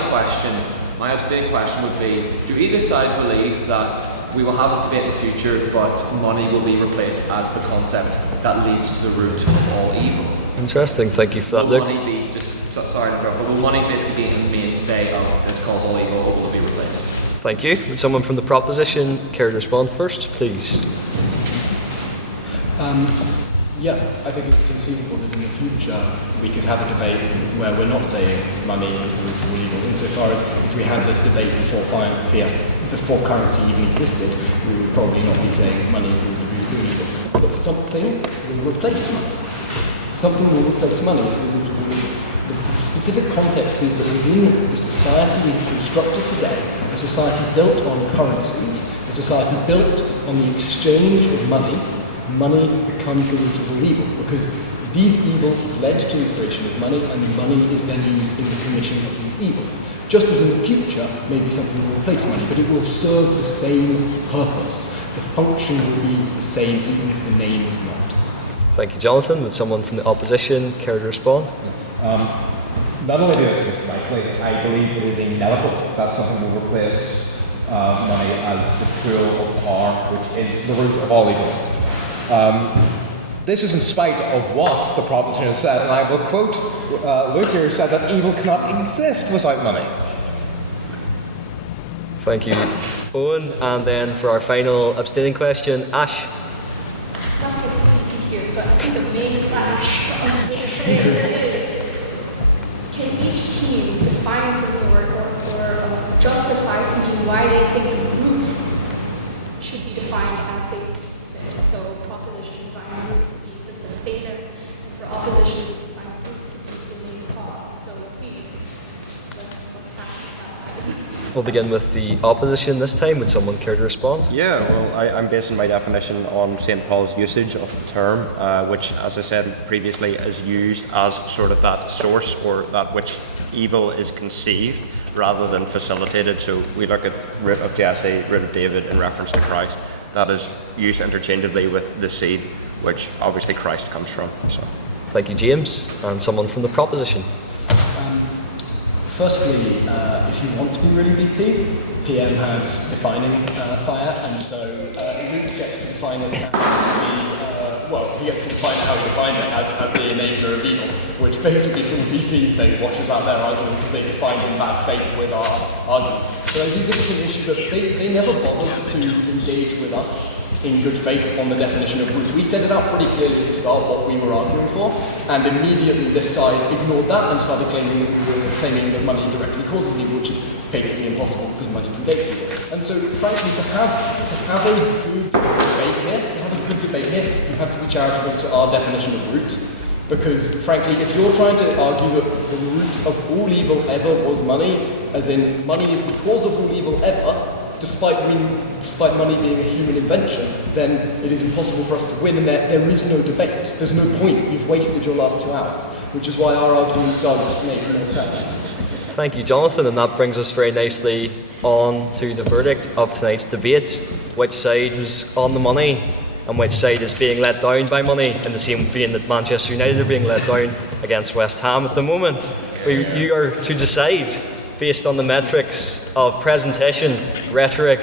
abstaining question would be, do either side believe that we will have this debate in the future, but money will be replaced as the concept that leads to the root of all evil? Interesting, thank you for that, Luke. Will money be, sorry to interrupt, but will money basically be a mainstay of this cause all evil, or will it be replaced? Thank you. Would someone from the proposition care to respond first, please? Yeah, I think it's conceivable that in the future we could have a debate where we're not saying money is the root of all evil. Insofar as if we had this debate before currency even existed, we would probably not be saying money is the root of all evil. But something will replace money. Something will replace money as the root of all evil. The specific context is that within the society we've constructed today, a society built on currencies, a society built on the exchange of money, money becomes the root of all evil, because these evils have led to the creation of money, and money is then used in the commission of these evils. Just as in the future, maybe something will replace money, but it will serve the same purpose. The function will be the same, even if the name is not. Thank you, Jonathan. Would someone from the opposition care to respond? Not only do I think it's likely, I believe it is inevitable that something will replace money as the tool of power, which is the root of all evil. This is in spite of what the proposition said, and I will quote Luke here, said that evil cannot exist without money. Thank you, Owen. And then for our final abstaining question, Ash. Not to get speaking here, but I think the main clash is, can each team define for me or justify to me why they think the root should be defined as they fit? So proposition define root to be the sustainer, and for opposition define root to be the main cause. So please, let's hash this out. We'll begin with the opposition this time. Would someone care to respond? Yeah, well, I'm basing my definition on St. Paul's usage of the term, which, as I said previously, is used as sort of that source or that which evil is conceived rather than facilitated. So we look at root of Jesse, root of David in reference to Christ. That is used interchangeably with the seed, which obviously Christ comes from. So, thank you, James. And someone from the proposition. Firstly, if you want to be really BP, PM has defining fire, and so Luke gets to define it as he gets to define how he defined it as the enabler of evil, which basically from the BP thing washes out their argument because they defined in bad faith with our argument. But I do think it's an issue that they never bothered to engage with us in good faith on the definition of root. We set it out pretty clearly at the start what we were arguing for, and immediately this side ignored that and started claiming that money directly causes evil, which is patently impossible because money predates evil. And so, frankly, to have a good debate here, you have to be charitable to our definition of root, Because, frankly, if you're trying to argue that the root of all evil ever was money, as in money is the cause of all evil ever, despite money being a human invention, then it is impossible for us to win, and there is no debate. There's no point. You've wasted your last 2 hours, which is why our argument does make no sense. Thank you, Jonathan, and that brings us very nicely on to the verdict of tonight's debate. Which side was on the money and which side is being let down by money, in the same vein that Manchester United are being let down against West Ham at the moment. You are to decide based on the metrics of presentation, rhetoric,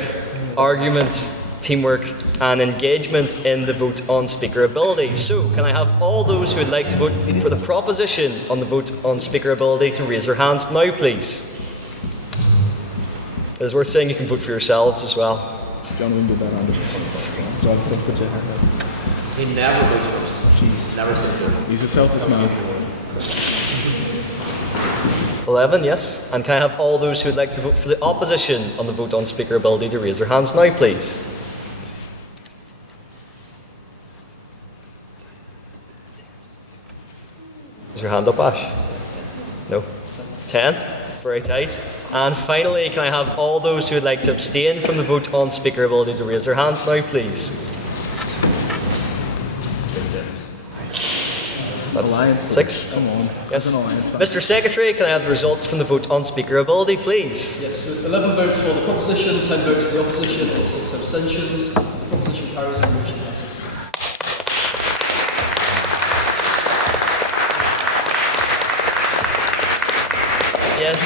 argument, teamwork and engagement in the vote on speaker ability. So, can I have all those who would like to vote for the proposition on the vote on speaker ability to raise their hands now, please? It is worth saying you can vote for yourselves as well. Jonathan did that on the Jonathan, put your hand up. He never votes first. He's never said that. He's a selfish man. 11, yes. And can I have all those who would like to vote for the opposition on the vote on speaker ability to raise their hands now, please? Is your hand up, Ash? No. 10? Very tight. And finally, can I have all those who would like to abstain from the vote on speaker ability to raise their hands now, please? That's 6. Come on. Yes. Mr. Secretary, can I have the results from the vote on speaker ability, please? Yes, with 11 votes for the proposition, 10 votes for the opposition, and 6 abstentions. The proposition carries and motion passes. Yes,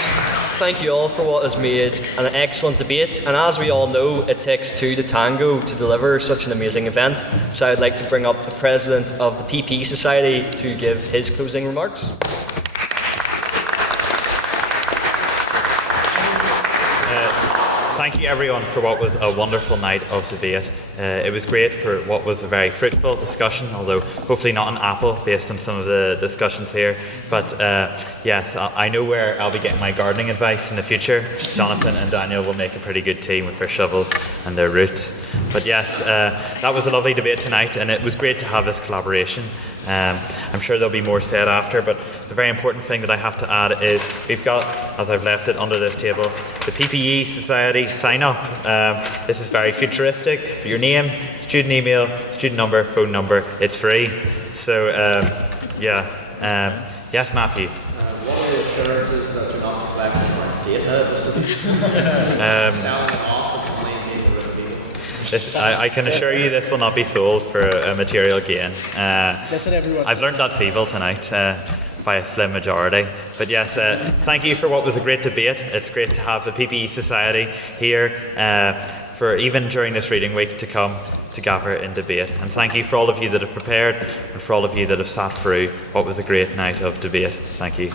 thank you all for what has made an excellent debate, and as we all know, it takes two to tango to deliver such an amazing event. So I'd like to bring up the President of the PPE Society to give his closing remarks. Thank you everyone for what was a wonderful night of debate. It was great for what was a very fruitful discussion, although hopefully not an apple based on some of the discussions here. But yes, I know where I'll be getting my gardening advice in the future. Jonathan and Daniel will make a pretty good team with their shovels and their roots. But yes, that was a lovely debate tonight, and it was great to have this collaboration. I'm sure there'll be more said after, but the very important thing that I have to add is we've got, as I've left it under this table, the PPE Society sign up. This is very futuristic. Your name, student email, student number, phone number, it's free. So yes, Matthew. What are the assurances that you're not collecting our data? Selling it off as money and people with people. I can assure you this will not be sold for a material gain. I've learned that's evil tonight by a slim majority. But yes, thank you for what was a great debate. It's great to have the PPE Society here for even during this reading week to come to gather in debate. And thank you for all of you that have prepared and for all of you that have sat through what was a great night of debate. Thank you.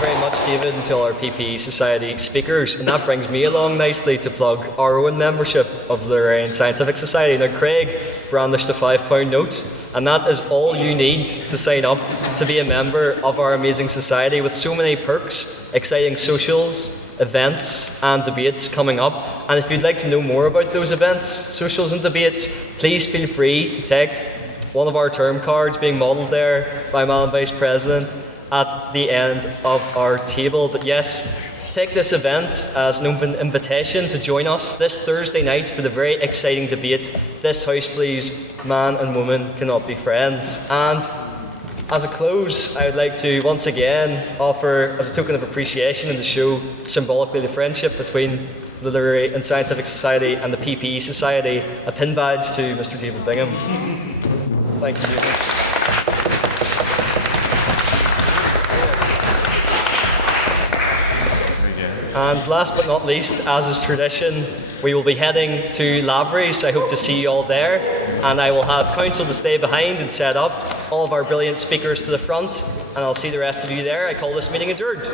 Very much, David, and to all our PPE Society speakers. And that brings me along nicely to plug our own membership of the Lorraine Scientific Society. Now, Craig brandished a £5 note, and that is all you need to sign up to be a member of our amazing society with so many perks, exciting socials, events and debates coming up. And if you'd like to know more about those events, socials and debates, please feel free to take one of our term cards being modelled there by Madam Vice President at the end of our table. But yes, take this event as an open invitation to join us this Thursday night for the very exciting debate, This House Believes Man and Woman Cannot Be Friends. And as a close, I would like to once again offer, as a token of appreciation and to show symbolically the friendship between the Literary and Scientific Society and the PPE Society, a pin badge to Mr. David Bingham. Thank you, David. And last but not least, as is tradition, we will be heading to Lavery's. I hope to see you all there. And I will have council to stay behind and set up all of our brilliant speakers to the front. And I'll see the rest of you there. I call this meeting adjourned.